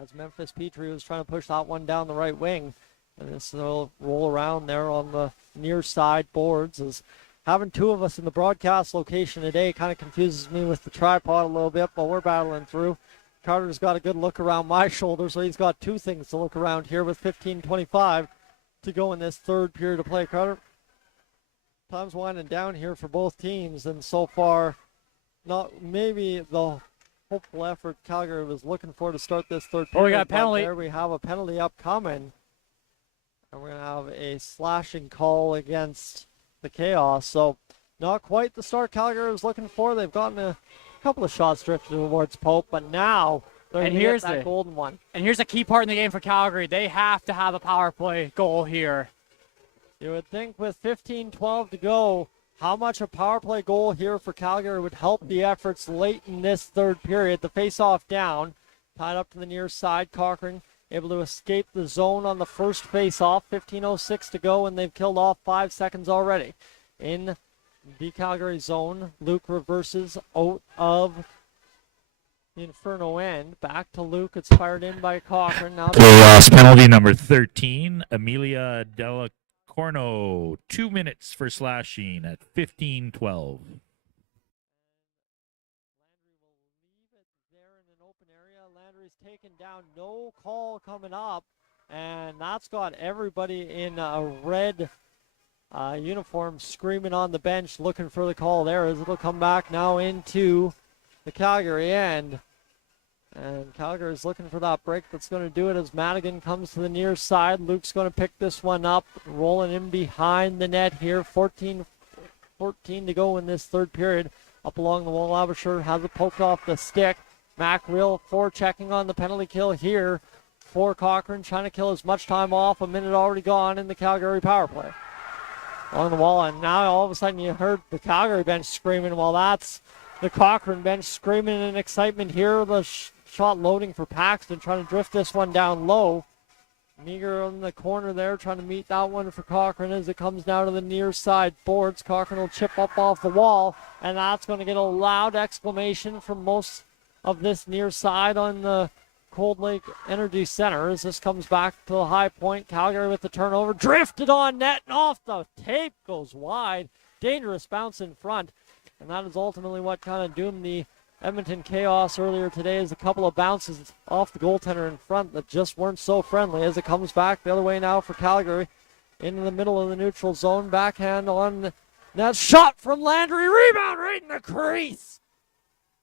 As Memphis Petrie was trying to push that one down the right wing. And this will roll around there on the near side boards. As having two of us in the broadcast location today kind of confuses me with the tripod a little bit, but we're battling through. Carter's got a good look around my shoulder, so he's got two things to look around here with 15:25 to go in this third period of play. Carter, time's winding down here for both teams, and so far, not maybe the hopeful effort Calgary was looking for to start this third period. Oh, we got a penalty. There we have a penalty upcoming, and we're going to have a slashing call against the Chaos. So not quite the start Calgary was looking for. They've gotten a couple of shots drifted towards Pope, but now they're going to get that golden one. And here's a key part in the game for Calgary. They have to have a power play goal here. You would think with 15-12 to go, how much a power play goal here for Calgary would help the efforts late in this third period. The face-off down, tied up to the near side. Cochrane able to escape the zone on the first face-off. 15:06 to go, and they've killed off 5 seconds already. In the Calgary zone, Luke reverses out of the Inferno end. Back to Luke. It's fired in by Cochrane. Now Chaos penalty number 13, Amelia Delacorno. 2 minutes for slashing at 15:12. Landry's taken down, no call coming up, and that's got everybody in a red uniform screaming on the bench looking for the call there, as it'll come back now into the Calgary end. And Calgary's looking for that break that's going to do it as Madigan comes to the near side. Luke's going to pick this one up, rolling in behind the net here. 14 to go in this third period. Up along the wall, Abisher has it poked off the stick. Macreal checking on the penalty kill here for Cochrane, trying to kill as much time off. A minute already gone in the Calgary power play. On the wall, and now all of a sudden you heard the Calgary bench screaming. Well, that's the Cochrane bench screaming in excitement here. The shot loading for Paxton, trying to drift this one down low. Meager on the corner there, trying to meet that one for Cochrane as it comes down to the near side boards. Cochrane will chip up off the wall, and that's going to get a loud exclamation from most of this near side on the Cold Lake Energy Center as this comes back to the high point. Calgary with the turnover, drifted on net and off the tape, goes wide. Dangerous bounce in front, and that is ultimately what kind of doomed the Edmonton Chaos earlier today, is a couple of bounces off the goaltender in front that just weren't so friendly, as it comes back the other way now for Calgary into the middle of the neutral zone. Backhand on that shot from Landry, rebound right in the crease.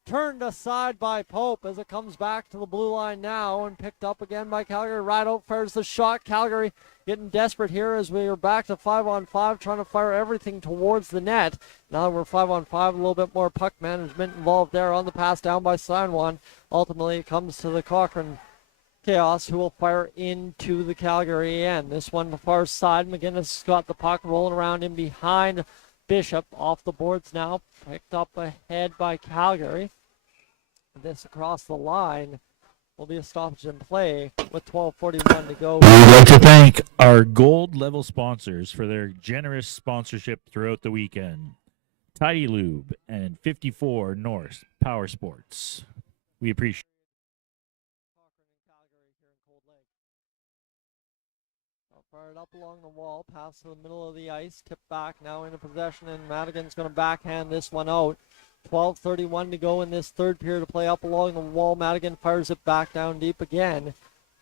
Turned aside by Pope as it comes back to the blue line now and picked up again by Calgary. Rideout fires the shot. Calgary getting desperate here as we are back to 5-on-5, trying to fire everything towards the net. Now we're 5-on-5, a little bit more puck management involved there on the pass down by San Juan. Ultimately it comes to the Cochrane Chaos, who will fire into the Calgary end. This one the far side. McGinnis has got the puck rolling around in behind Bishop. Off the boards now, picked up ahead by Calgary. This across the line will be a stoppage in play with 12:41 to go. We would like to thank our gold level sponsors for their generous sponsorship throughout the weekend. Tidy Lube and 54 North Power Sports. We appreciate Fired up along the wall, pass to the middle of the ice, tipped back, now into possession, and Madigan's going to backhand this one out. 12:31 to go in this third period to play. Up along the wall, Madigan fires it back down deep again.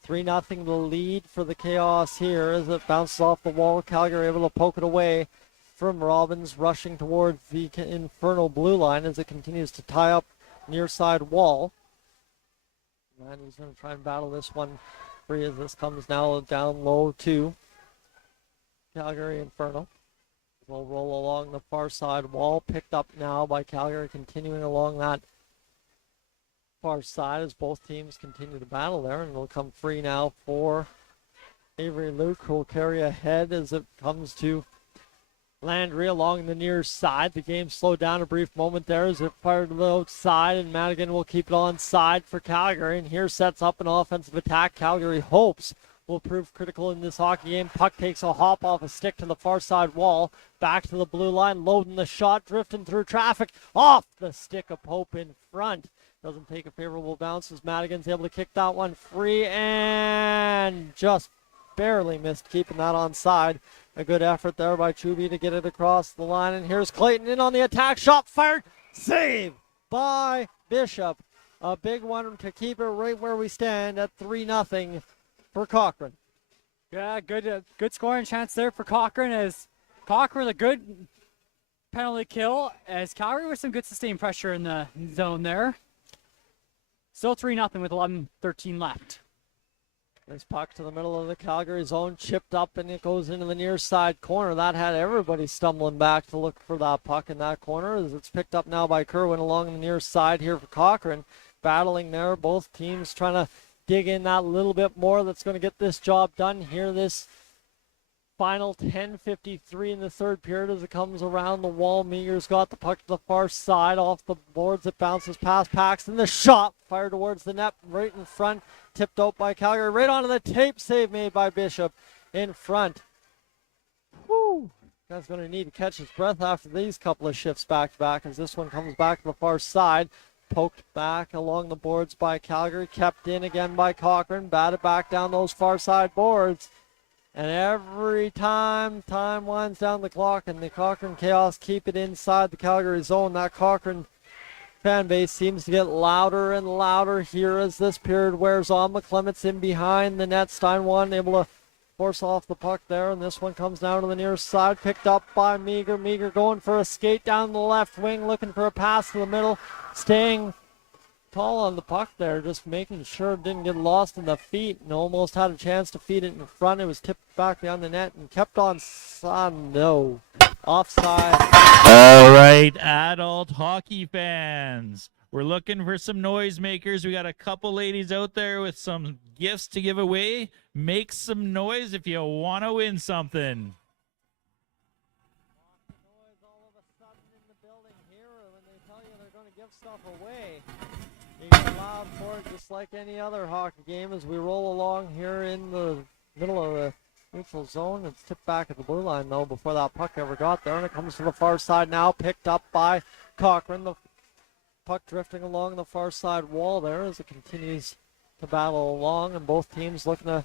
3-0 the lead for the Chaos here as it bounces off the wall. Calgary able to poke it away from Robbins, rushing towards the Inferno blue line as it continues to tie up near side wall. And he's going to try and battle this one free as this comes now down low to Calgary Inferno. Will roll along the far side wall, picked up now by Calgary, continuing along that far side as both teams continue to battle there, and it'll come free now for Avery Luke, who will carry ahead as it comes to Landry along the near side. The game slowed down a brief moment there as it fired to the outside, and Madigan will keep it on side for Calgary, and here sets up an offensive attack. Calgary hopes will prove critical in this hockey game. Puck takes a hop off a stick to the far side wall. Back to the blue line, loading the shot, drifting through traffic. Off the stick of Pope in front. Doesn't take a favorable bounce as Madigan's able to kick that one free and just barely missed keeping that on side. A good effort there by Chuby to get it across the line. And here's Clayton in on the attack. Shot fired. Save by Bishop. A big one to keep it right where we stand at 3-0. For Cochrane. Yeah, good scoring chance there for Cochrane, as Cochrane a good penalty kill, as Calgary with some good sustained pressure in the zone there. Still 3-0 with 11:13 left. This puck to the middle of the Calgary zone, chipped up, and it goes into the near side corner. That had everybody stumbling back to look for that puck in that corner, as it's picked up now by Kerwin along the near side here for Cochrane. Battling there, both teams trying to dig in that little bit more that's going to get this job done here this final 10:53 in the third period as it comes around the wall. Meager's got the puck to the far side off the boards. It bounces past Paxton. The shot fired towards the net right in front. Tipped out by Calgary. Right onto the tape save made by Bishop in front. Whew. Guy's going to need to catch his breath after these couple of shifts back to back as this one comes back to the far side. Poked back along the boards by Calgary. Kept in again by Cochrane. Batted back down those far side boards. And every time winds down the clock and the Cochrane Chaos keep it inside the Calgary zone, that Cochrane fan base seems to get louder and louder here as this period wears on. McClemont's in behind the net. Steinwan able to force off the puck there, and this one comes down to the near side, picked up by Meager. Meager going for a skate down the left wing, looking for a pass to the middle, staying tall on the puck there, just making sure it didn't get lost in the feet, and almost had a chance to feed it in front. It was tipped back behind the net and kept on no. Offside. All right, adult hockey fans. We're looking for some noisemakers. We got a couple ladies out there with some gifts to give away. Make some noise if you want to win something. Noise all of a sudden in the building here when they tell you they're going to give stuff away. You get loud for it just like any other hockey game as we roll along here in the middle of the neutral zone. It's tipped back at the blue line though before that puck ever got there, and it comes to the far side now, picked up by Cochrane. The puck drifting along the far side wall there as it continues to battle along, and both teams looking to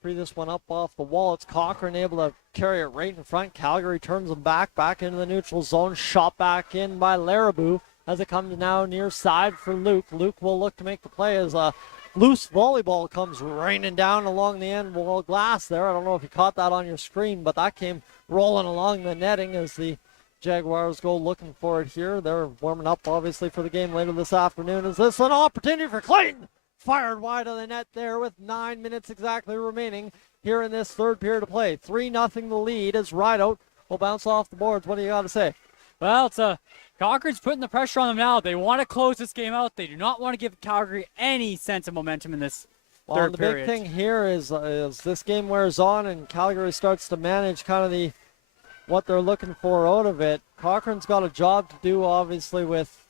free this one up off the wall. It's Cochrane able to carry it right in front. Calgary turns them back into the neutral zone. Shot back in by Larabou as it comes now near side for Luke. Luke will look to make the play as a loose volleyball comes raining down along the end wall glass there. I don't know if you caught that on your screen, but that came rolling along the netting as the Jaguars go looking for it here. They're warming up obviously for the game later this afternoon. Is this an opportunity for Clayton? Fired wide of the net there with 9 minutes exactly remaining here in this third period of play. 3-0 the lead as Rideout will bounce off the boards. What do you got to say? Well, it's Cochrane's putting the pressure on them now. They want to close this game out. They do not want to give Calgary any sense of momentum in this third the period. big thing here is this game wears on and Calgary starts to manage kind of what they're looking for out of it. Cochrane's got a job to do, obviously, with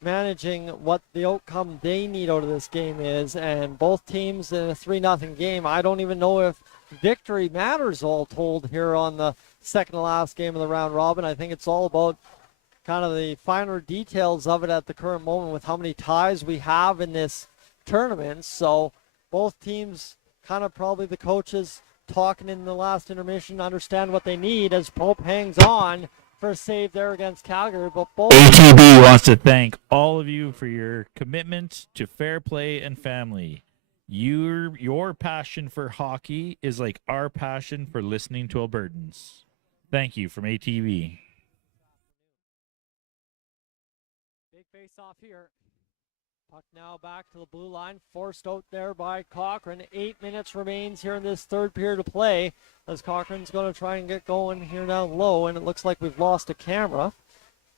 managing what the outcome they need out of this game is, and both teams in a 3-0 game. I don't even know if victory matters all told here on the second to last game of the round robin. I think it's all about kind of the finer details of it at the current moment with how many ties we have in this tournament. So both teams, kind of probably the coaches talking in the last intermission, understand what they need as Pope hangs on for a save there against Calgary. But both ATB wants to thank all of you for your commitment to fair play and family. Your passion for hockey is like our passion for listening to Albertans. Thank you from ATB. big face off here. Puck now back to the blue line, forced out there by Cochrane. 8 minutes remains here in this third period of play as Cochrane's going to try and get going here down low, and it looks like we've lost a camera,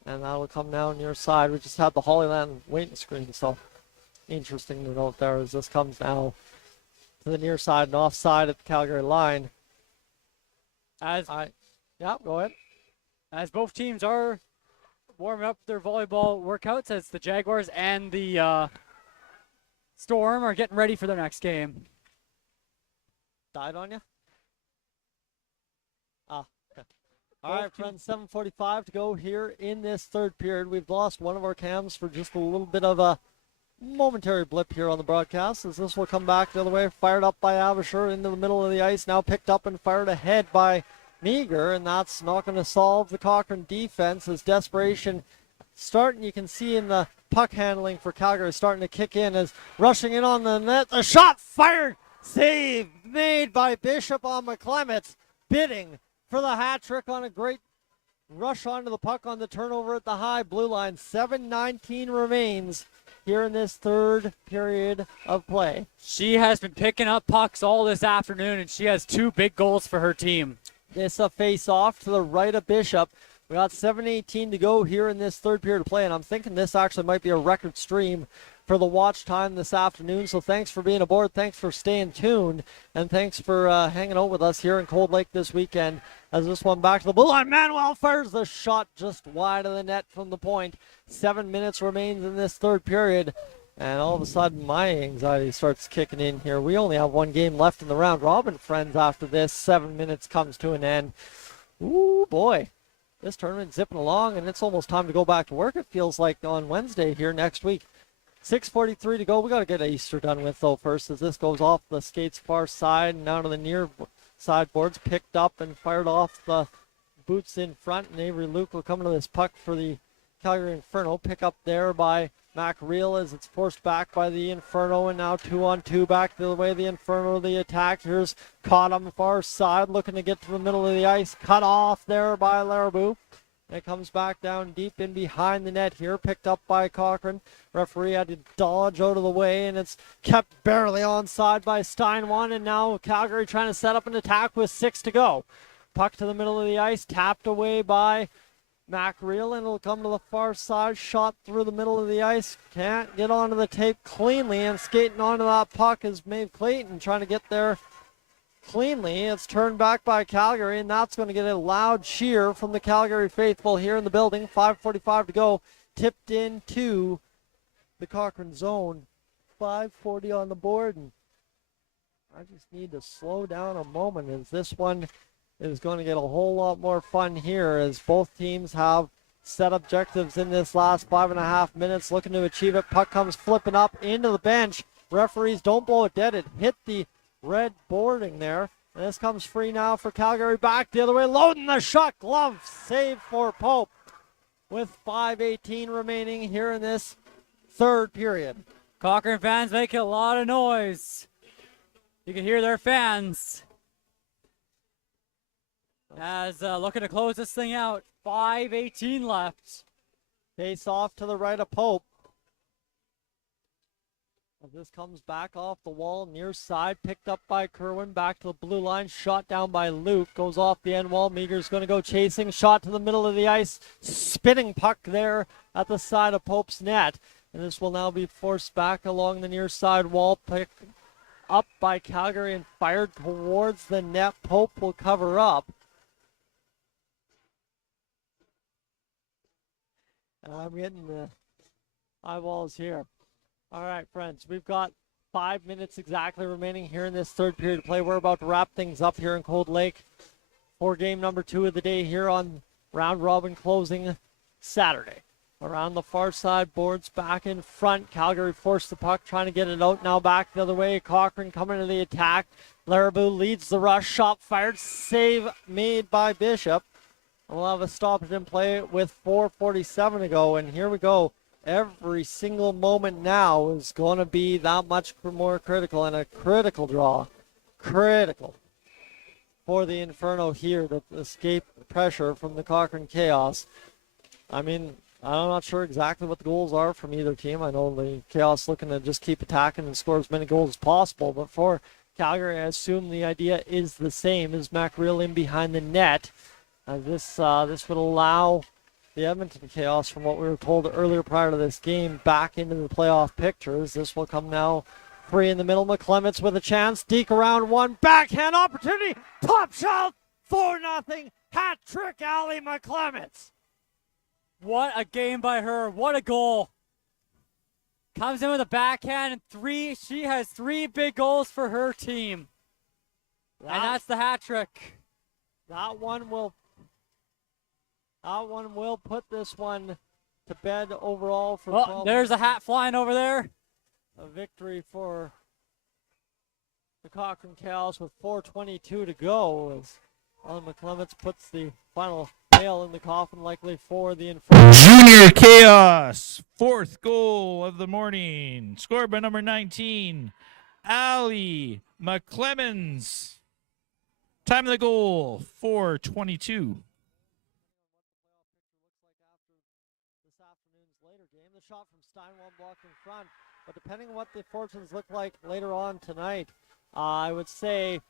and that'll come down near side. We just had the Hollyland waiting screen, so interesting to note there as this comes now to the near side and offside at the Calgary line. Yeah, go ahead. As both teams are warming up their volleyball workouts, as the Jaguars and the Storm are getting ready for their next game. Died on you? Okay. All right, friends, 7:45 to go here in this third period. We've lost one of our cams for just a little bit of a momentary blip here on the broadcast, as this will come back the other way. Fired up by Abisher into the middle of the ice, now picked up and fired ahead by Meager, and that's not going to solve the Cochrane defense as desperation starting. You can see in the puck handling for Calgary starting to kick in as rushing in on the net. The shot fired, save made by Bishop on McClements, bidding for the hat trick on a great rush onto the puck on the turnover at the high blue line. 7:19 remains here in this third period of play. She has been picking up pucks all this afternoon, and she has 2 big goals for her team. This a face-off to the right of Bishop. We got 7:18 to go here in this third period of play, and I'm thinking this actually might be a record stream for the watch time this afternoon. So thanks for being aboard. Thanks for staying tuned. And thanks for hanging out with us here in Cold Lake this weekend. As this one back to the blue line. Manuel fires the shot just wide of the net from the point. 7 minutes remains in this third period. And all of a sudden, my anxiety starts kicking in here. We only have one game left in the round robin, friends, after this. 7 minutes comes to an end. Ooh, boy. This tournament's zipping along, and it's almost time to go back to work, it feels like, on Wednesday here next week. 6:43 to go. We got to get Easter done with, though, first, as this goes off the skate's far side and down to the near side boards. Picked up and fired off the boots in front, and Avery Luke will come to this puck for the Calgary Inferno. Pick up there by Mac Reel as it's forced back by the Inferno, and now 2-on-2 back the way the Inferno, the attack. Here's caught on the far side, looking to get to the middle of the ice. Cut off there by Larabou. It comes back down deep in behind the net here, picked up by Cochrane. Referee had to dodge out of the way, and it's kept barely onside by Steinwan, and now Calgary trying to set up an attack with 6 to go. Puck to the middle of the ice, tapped away by Mac Reel, and it'll come to the far side, shot through the middle of the ice. Can't get onto the tape cleanly, and skating onto that puck is Maeve Clayton trying to get there cleanly. It's turned back by Calgary, and that's going to get a loud cheer from the Calgary faithful here in the building. 5:45 to go. Tipped into the Cochrane zone. 5:40 on the board, and I just need to slow down a moment as this one is going to get a whole lot more fun here, as both teams have set objectives in this last 5.5 minutes, looking to achieve it. Puck comes flipping up into the bench. Referees don't blow it dead. It hit the red boarding there. And this comes free now for Calgary. Back the other way, loading the shot. Glove save for Pope with 5:18 remaining here in this third period. Cochrane fans making a lot of noise. You can hear their fans as looking to close this thing out. 5:18 left. Face off to the right of Pope. As this comes back off the wall, near side, picked up by Kerwin, back to the blue line, shot down by Luke, goes off the end wall. Meager's going to go chasing, shot to the middle of the ice, spinning puck there at the side of Pope's net. And this will now be forced back along the near side wall, picked up by Calgary and fired towards the net. Pope will cover up. And I'm getting the eyeballs here. All right, friends, we've got 5 minutes exactly remaining here in this third period of play. We're about to wrap things up here in Cold Lake for game number 2 of the day here on round robin closing Saturday. Around the far side, boards back in front. Calgary forced the puck, trying to get it out. Now back the other way. Cochrane coming to the attack. Larabou leads the rush. Shot fired. Save made by Bishop. We'll have a stoppage in play with 4:47 to go. And here we go. Every single moment now is going to be that much more critical, and a critical draw. Critical for the Inferno here to escape pressure from the Cochrane Chaos. I mean, I'm not sure exactly what the goals are from either team. I know the Chaos looking to just keep attacking and score as many goals as possible, but for Calgary, I assume the idea is the same as Mac Reel in behind the net. This would allow the Edmonton Chaos, from what we were told earlier prior to this game, back into the playoff pictures. This will come now free in the middle. McClements with a chance. Deke around one. Backhand opportunity. Pop shot. 4-0. Hat trick, Allie McClements. What a game by her. What a goal. Comes in with a backhand and 3. She has 3 big goals for her team. And that's the hat trick. That one will put this one to bed overall for 12. There's a hat flying over there. A victory for the Cochrane Chaos with 4:22 to go, as Alan McClements puts the final nail in the coffin, likely for the Inferno. Junior Chaos, 4th goal of the morning, scored by number 19, Ali McClemens. Time of the goal, 4:22. The shot from Steinwald blocked in front, but depending on what the fortunes look like later on tonight, I would say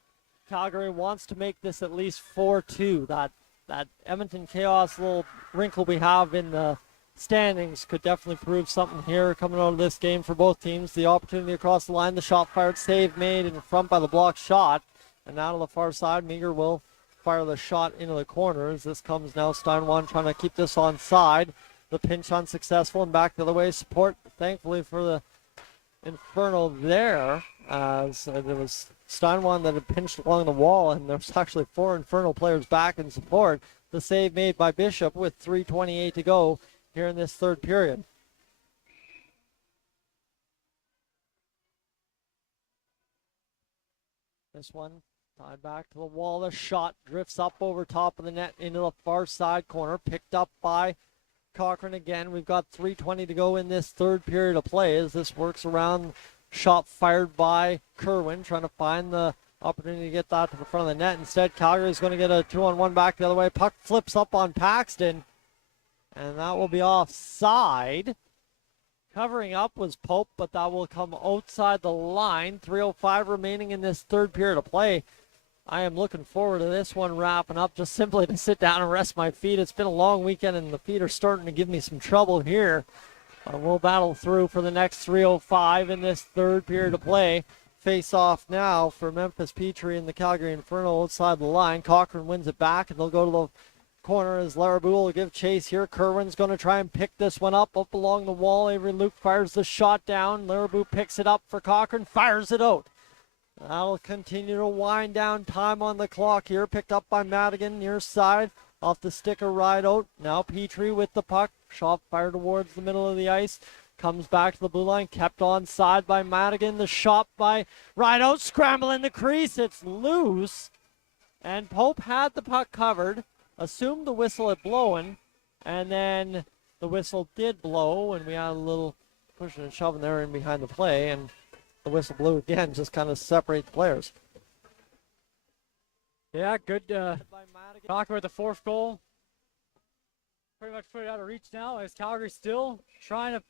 Calgary wants to make this at least 4-2. That Edmonton Chaos little wrinkle we have in the standings could definitely prove something here coming out of this game for both teams. The opportunity across the line, the shot fired, save made in front by the block shot. And now to the far side, Meager will fire the shot into the corner as this comes now. Steinwan trying to keep this on side. The pinch unsuccessful and back the other way. Support, thankfully, for the Inferno there, as there was Steinwan that had pinched along the wall, and there was actually 4 Inferno players back in support. The save made by Bishop with 3:28 to go here in this third period. This one tied back to the wall. The shot drifts up over top of the net into the far side corner. Picked up by Cochrane again. We've got 3:20 to go in this third period of play as this works around. Shot fired by Kerwin, trying to find the opportunity to get that to the front of the net. Instead, Calgary is going to get a 2-on-1 back the other way. Puck flips up on Paxton, and that will be offside. Covering up was Pope, but that will come outside the line. 3:05 remaining in this third period of play. I am looking forward to this one wrapping up, just simply to sit down and rest my feet. It's been a long weekend, and the feet are starting to give me some trouble here. We'll battle through for the next 3:05 in this third period of play. Face off now for Memphis Petrie and the Calgary Inferno outside the line. Cochrane wins it back, and they'll go to the corner as Larabou will give chase here. Kerwin's going to try and pick this one up along the wall. Avery Luke fires the shot down. Larabou picks it up for Cochrane, fires it out. That'll continue to wind down. Time on the clock here. Picked up by Madigan near side. Off the sticker ride out. Now Petrie with the puck. Shot fired towards the middle of the ice. Comes back to the blue line. Kept on side by Madigan. The shot by Rideout. Scrambling the crease. It's loose. And Pope had the puck covered. Assumed the whistle had blown, and then the whistle did blow, and we had a little pushing and shoving there in behind the play, and the whistle blew again, just kind of separate the players. Yeah, good talk about the fourth goal. Pretty much put it out of reach now as Calgary still not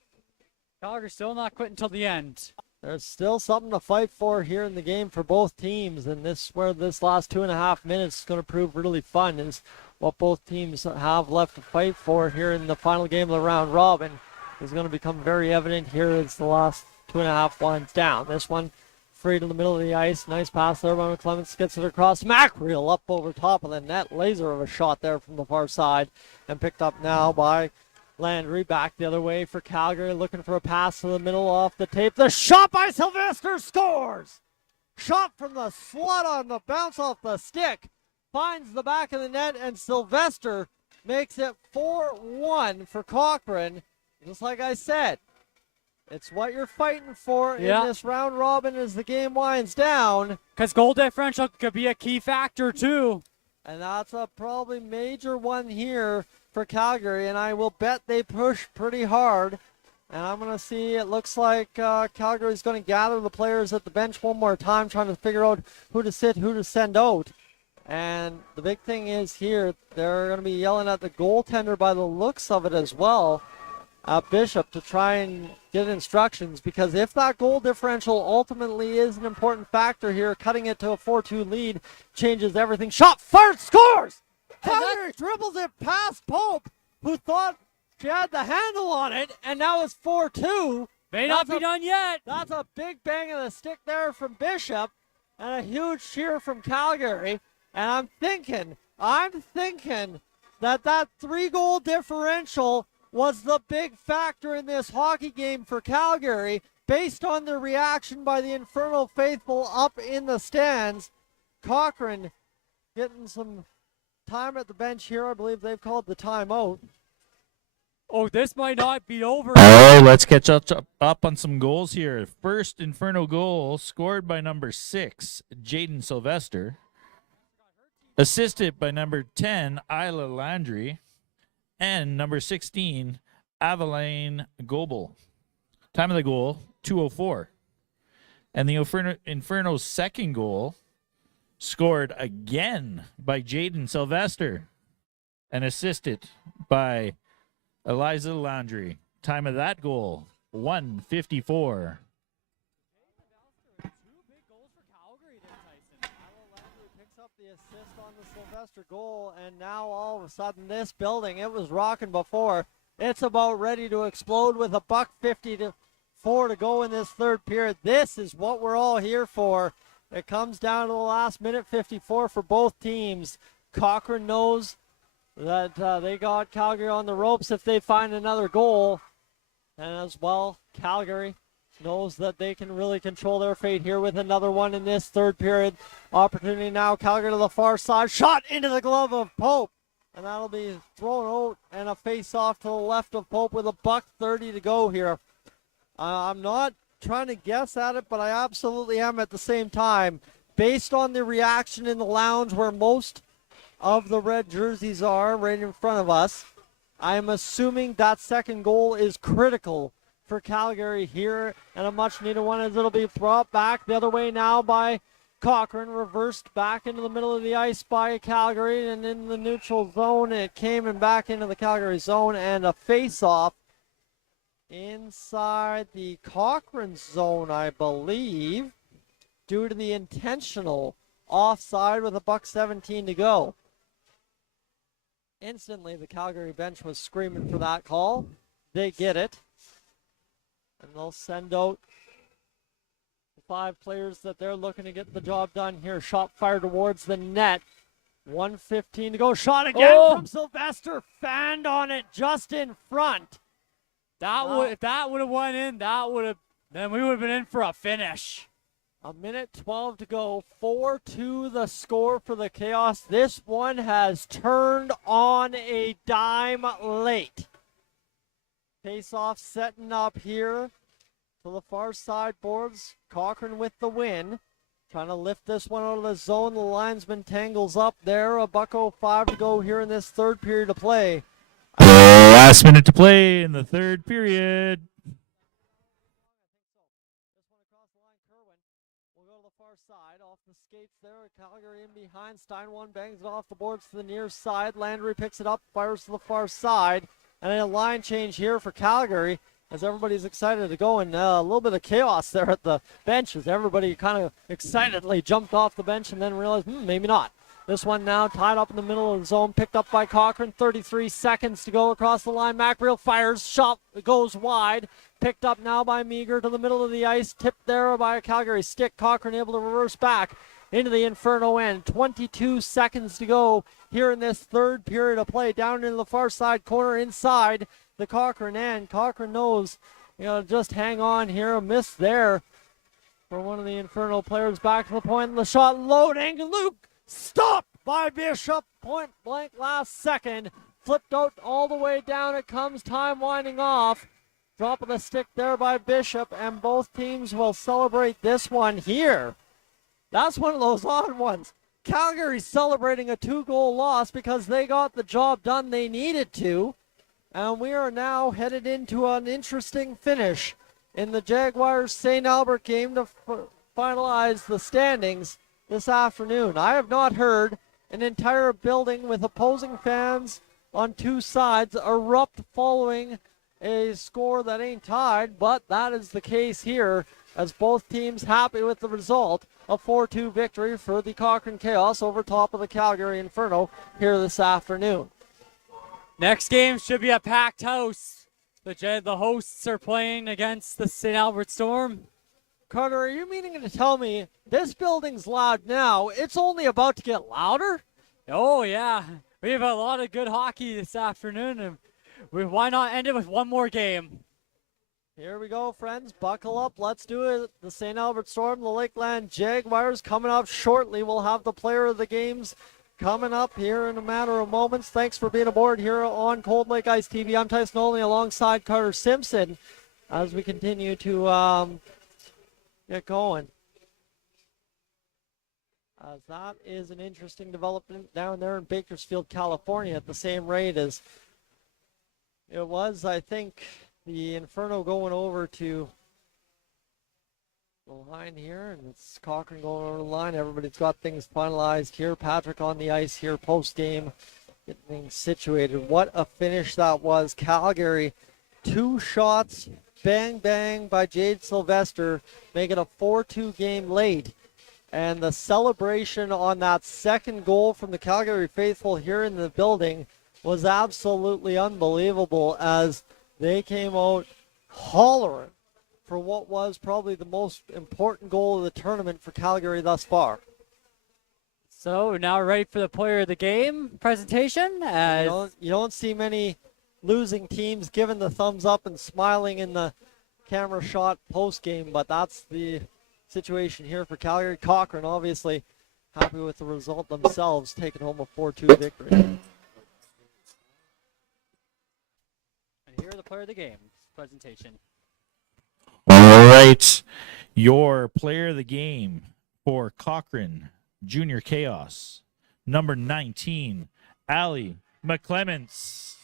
quitting until the end. There's still something to fight for here in the game for both teams, and this where this last 2.5 minutes is going to prove really fun is what both teams have left to fight for here in the final game of the round robin is going to become very evident here as the last 2.5 winds down. This one free to the middle of the ice. Nice pass there by McClements. Gets it across. Mackreel up over top of the net. Laser of a shot there from the far side and picked up now by Landry. Back the other way for Calgary, looking for a pass to the middle off the tape. The shot by Sylvester scores! Shot from the slot on the bounce off the stick. Finds the back of the net, and Sylvester makes it 4-1 for Cochrane. Just like I said, it's what you're fighting for in this round robin as the game winds down. Because goal differential could be a key factor too. And that's a probably major one here for Calgary, and I will bet they push pretty hard. And I'm going to see, it looks like Calgary's going to gather the players at the bench one more time, trying to figure out who to sit, who to send out. And the big thing is here, they're going to be yelling at the goaltender by the looks of it as well, Bishop, to try and get instructions, because if that goal differential ultimately is an important factor here, cutting it to a 4-2 lead changes everything. Shot fired, scores! Calgary dribbles it past Pope, who thought she had the handle on it, and now it's 4-2. May not be done yet. That's a big bang of the stick there from Bishop, and a huge cheer from Calgary. And I'm thinking that 3-goal differential was the big factor in this hockey game for Calgary, based on the reaction by the Inferno faithful up in the stands. Cochrane getting some time at the bench here. I believe they've called the timeout. Oh, this might not be over. Oh, let's catch up on some goals here. First Inferno goal scored by number 6, Jaden Sylvester. Assisted by number 10, Isla Landry. And number 16, Aveline Goebel. Time of the goal, 2:04. And the Inferno's second goal scored again by Jaden Sylvester and assisted by Eliza Landry. Time of that goal, 1:54. The assist on the Sylvester goal, and now all of a sudden this building, it was rocking before, It's about ready to explode with a $1:54 to go in this third period. This is what we're all here for. It comes down to the last minute 54 for both teams. Cochrane knows that they got Calgary on the ropes if they find another goal. And as well, Calgary knows that they can really control their fate here with another one in this third period. Opportunity now, Calgary to the far side. Shot into the glove of Pope. And that'll be thrown out and a face-off to the left of Pope with a $1:30 to go here. I'm not trying to guess at it, but I absolutely am at the same time. Based on the reaction in the lounge where most of the red jerseys are right in front of us, I'm assuming that second goal is critical for Calgary here, and a much-needed one as it'll be brought back the other way now by Cochrane, reversed back into the middle of the ice by Calgary, and in the neutral zone it came and back into the Calgary zone, and a face-off inside the Cochrane zone, I believe, due to the intentional offside with a $1:17 to go. Instantly, the Calgary bench was screaming for that call. They get it. And they'll send out the 5 players that they're looking to get the job done here. Shot fired towards the net. 1:15 to go. Shot again from Sylvester. Fanned on it just in front. If that would have went in, then we would have been in for a finish. 1:12 to go. 4-2 the score for the Chaos. This one has turned on a dime late. Face-off setting up here to the far side boards. Cochrane with the win. Trying to lift this one out of the zone. The linesman tangles up there. A $1:05 to go here in this third period of play. Last minute to play in the third period. Side off the skates there. Calgary in behind. Stein bangs it off the boards to the near side. Landry picks it up, fires to the far side. And a line change here for Calgary as everybody's excited to go. And a little bit of chaos there at the bench as everybody kind of excitedly jumped off the bench and then realized, maybe not. This one now tied up in the middle of the zone, picked up by Cochrane. 33 seconds to go across the line. McReal fires, shot goes wide. Picked up now by Meager to the middle of the ice. Tipped there by a Calgary stick. Cochrane able to reverse back into the Inferno end. 22 seconds to go here in this third period of play. Down into the far side corner inside the Cochrane end. Cochrane knows, just hang on here. A miss there for one of the Inferno players. Back to the point. The shot loading. Luke stopped by Bishop. Point blank last second. Flipped out all the way down. It comes. Time winding off. Drop of the stick there by Bishop, and both teams will celebrate this one here. That's one of those odd ones. Calgary's celebrating a 2-goal loss because they got the job done they needed to. And we are now headed into an interesting finish in the Jaguars-St. Albert game to finalize the standings this afternoon. I have not heard an entire building with opposing fans on two sides erupt following a score that ain't tied, but that is the case here as both teams happy with the result. A 4-2 victory for the Cochrane Chaos over top of the Calgary Inferno here this afternoon. Next game should be a packed house. The hosts are playing against the St. Albert Storm. Carter, are you meaning to tell me this building's loud now? It's only about to get louder? Oh, yeah. We have a lot of good hockey this afternoon, and why not end it with one more game? Here we go, friends. Buckle up. Let's do it. The St. Albert Storm, the Lakeland Jaguars coming up shortly. We'll have the player of the games coming up here in a matter of moments. Thanks for being aboard here on Cold Lake Ice TV. I'm Tyson Olney alongside Carter Simpson as we continue to get going. As that is an interesting development down there in Bakersfield, California at the same rate as it was, I think, the Inferno going over to the line here, and it's Cochrane going over the line. Everybody's got things finalized here. Patrick on the ice here post-game, getting things situated. What a finish that was. Calgary, 2 shots, bang, bang by Jade Sylvester, making a 4-2 game late. And the celebration on that second goal from the Calgary faithful here in the building was absolutely unbelievable as they came out hollering for what was probably the most important goal of the tournament for Calgary thus far. So we're now ready for the player of the game presentation. You don't see many losing teams giving the thumbs up and smiling in the camera shot post game, but that's the situation here for Calgary. Cochrane obviously happy with the result themselves, taking home a 4-2 victory. And here are the player of the game presentation. All right. Your player of the game for Cochrane Junior Chaos, number 19, Allie McClements.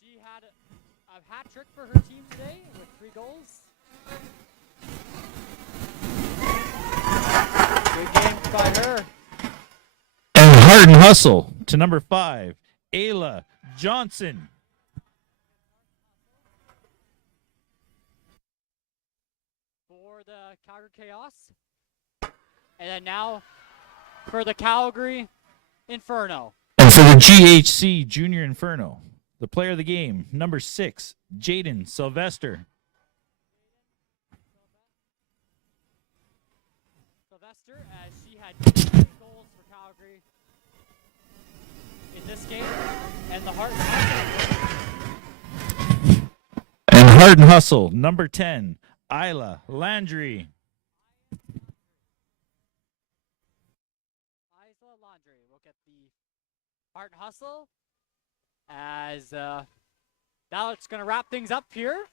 She had a hat trick for her team today with 3 goals. Good game by her. And Heart and Hustle to number 5, Ayla Johnson. For the Calgary Chaos. And then now for the Calgary Inferno. And for the GHC Junior Inferno, the player of the game, number 6, Jaden Sylvester. Sylvester, as she had 2 goals for Calgary in this game. And the Heart And Heart and Hustle, number 10, Isla Landry. Isla Landry will get the Heart and Hustle. As now it's going to wrap things up here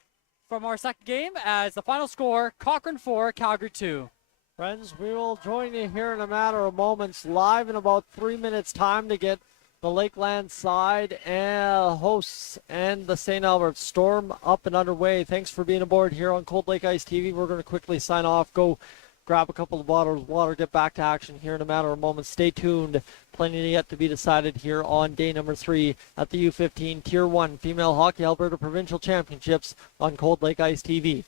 from our second game as the final score, Cochrane 4, Calgary 2. Friends, we will join you here in a matter of moments, live in about 3 minutes time to get the Lakeland side and hosts and the St. Albert Storm up and underway. Thanks for being aboard here on Cold Lake Ice TV. We're going to quickly sign off, go grab a couple of bottles of water, get back to action here in a matter of moments. Stay tuned. Plenty yet to be decided here on day number 3 at the U15 Tier 1 Female Hockey Alberta Provincial Championships on Cold Lake Ice TV.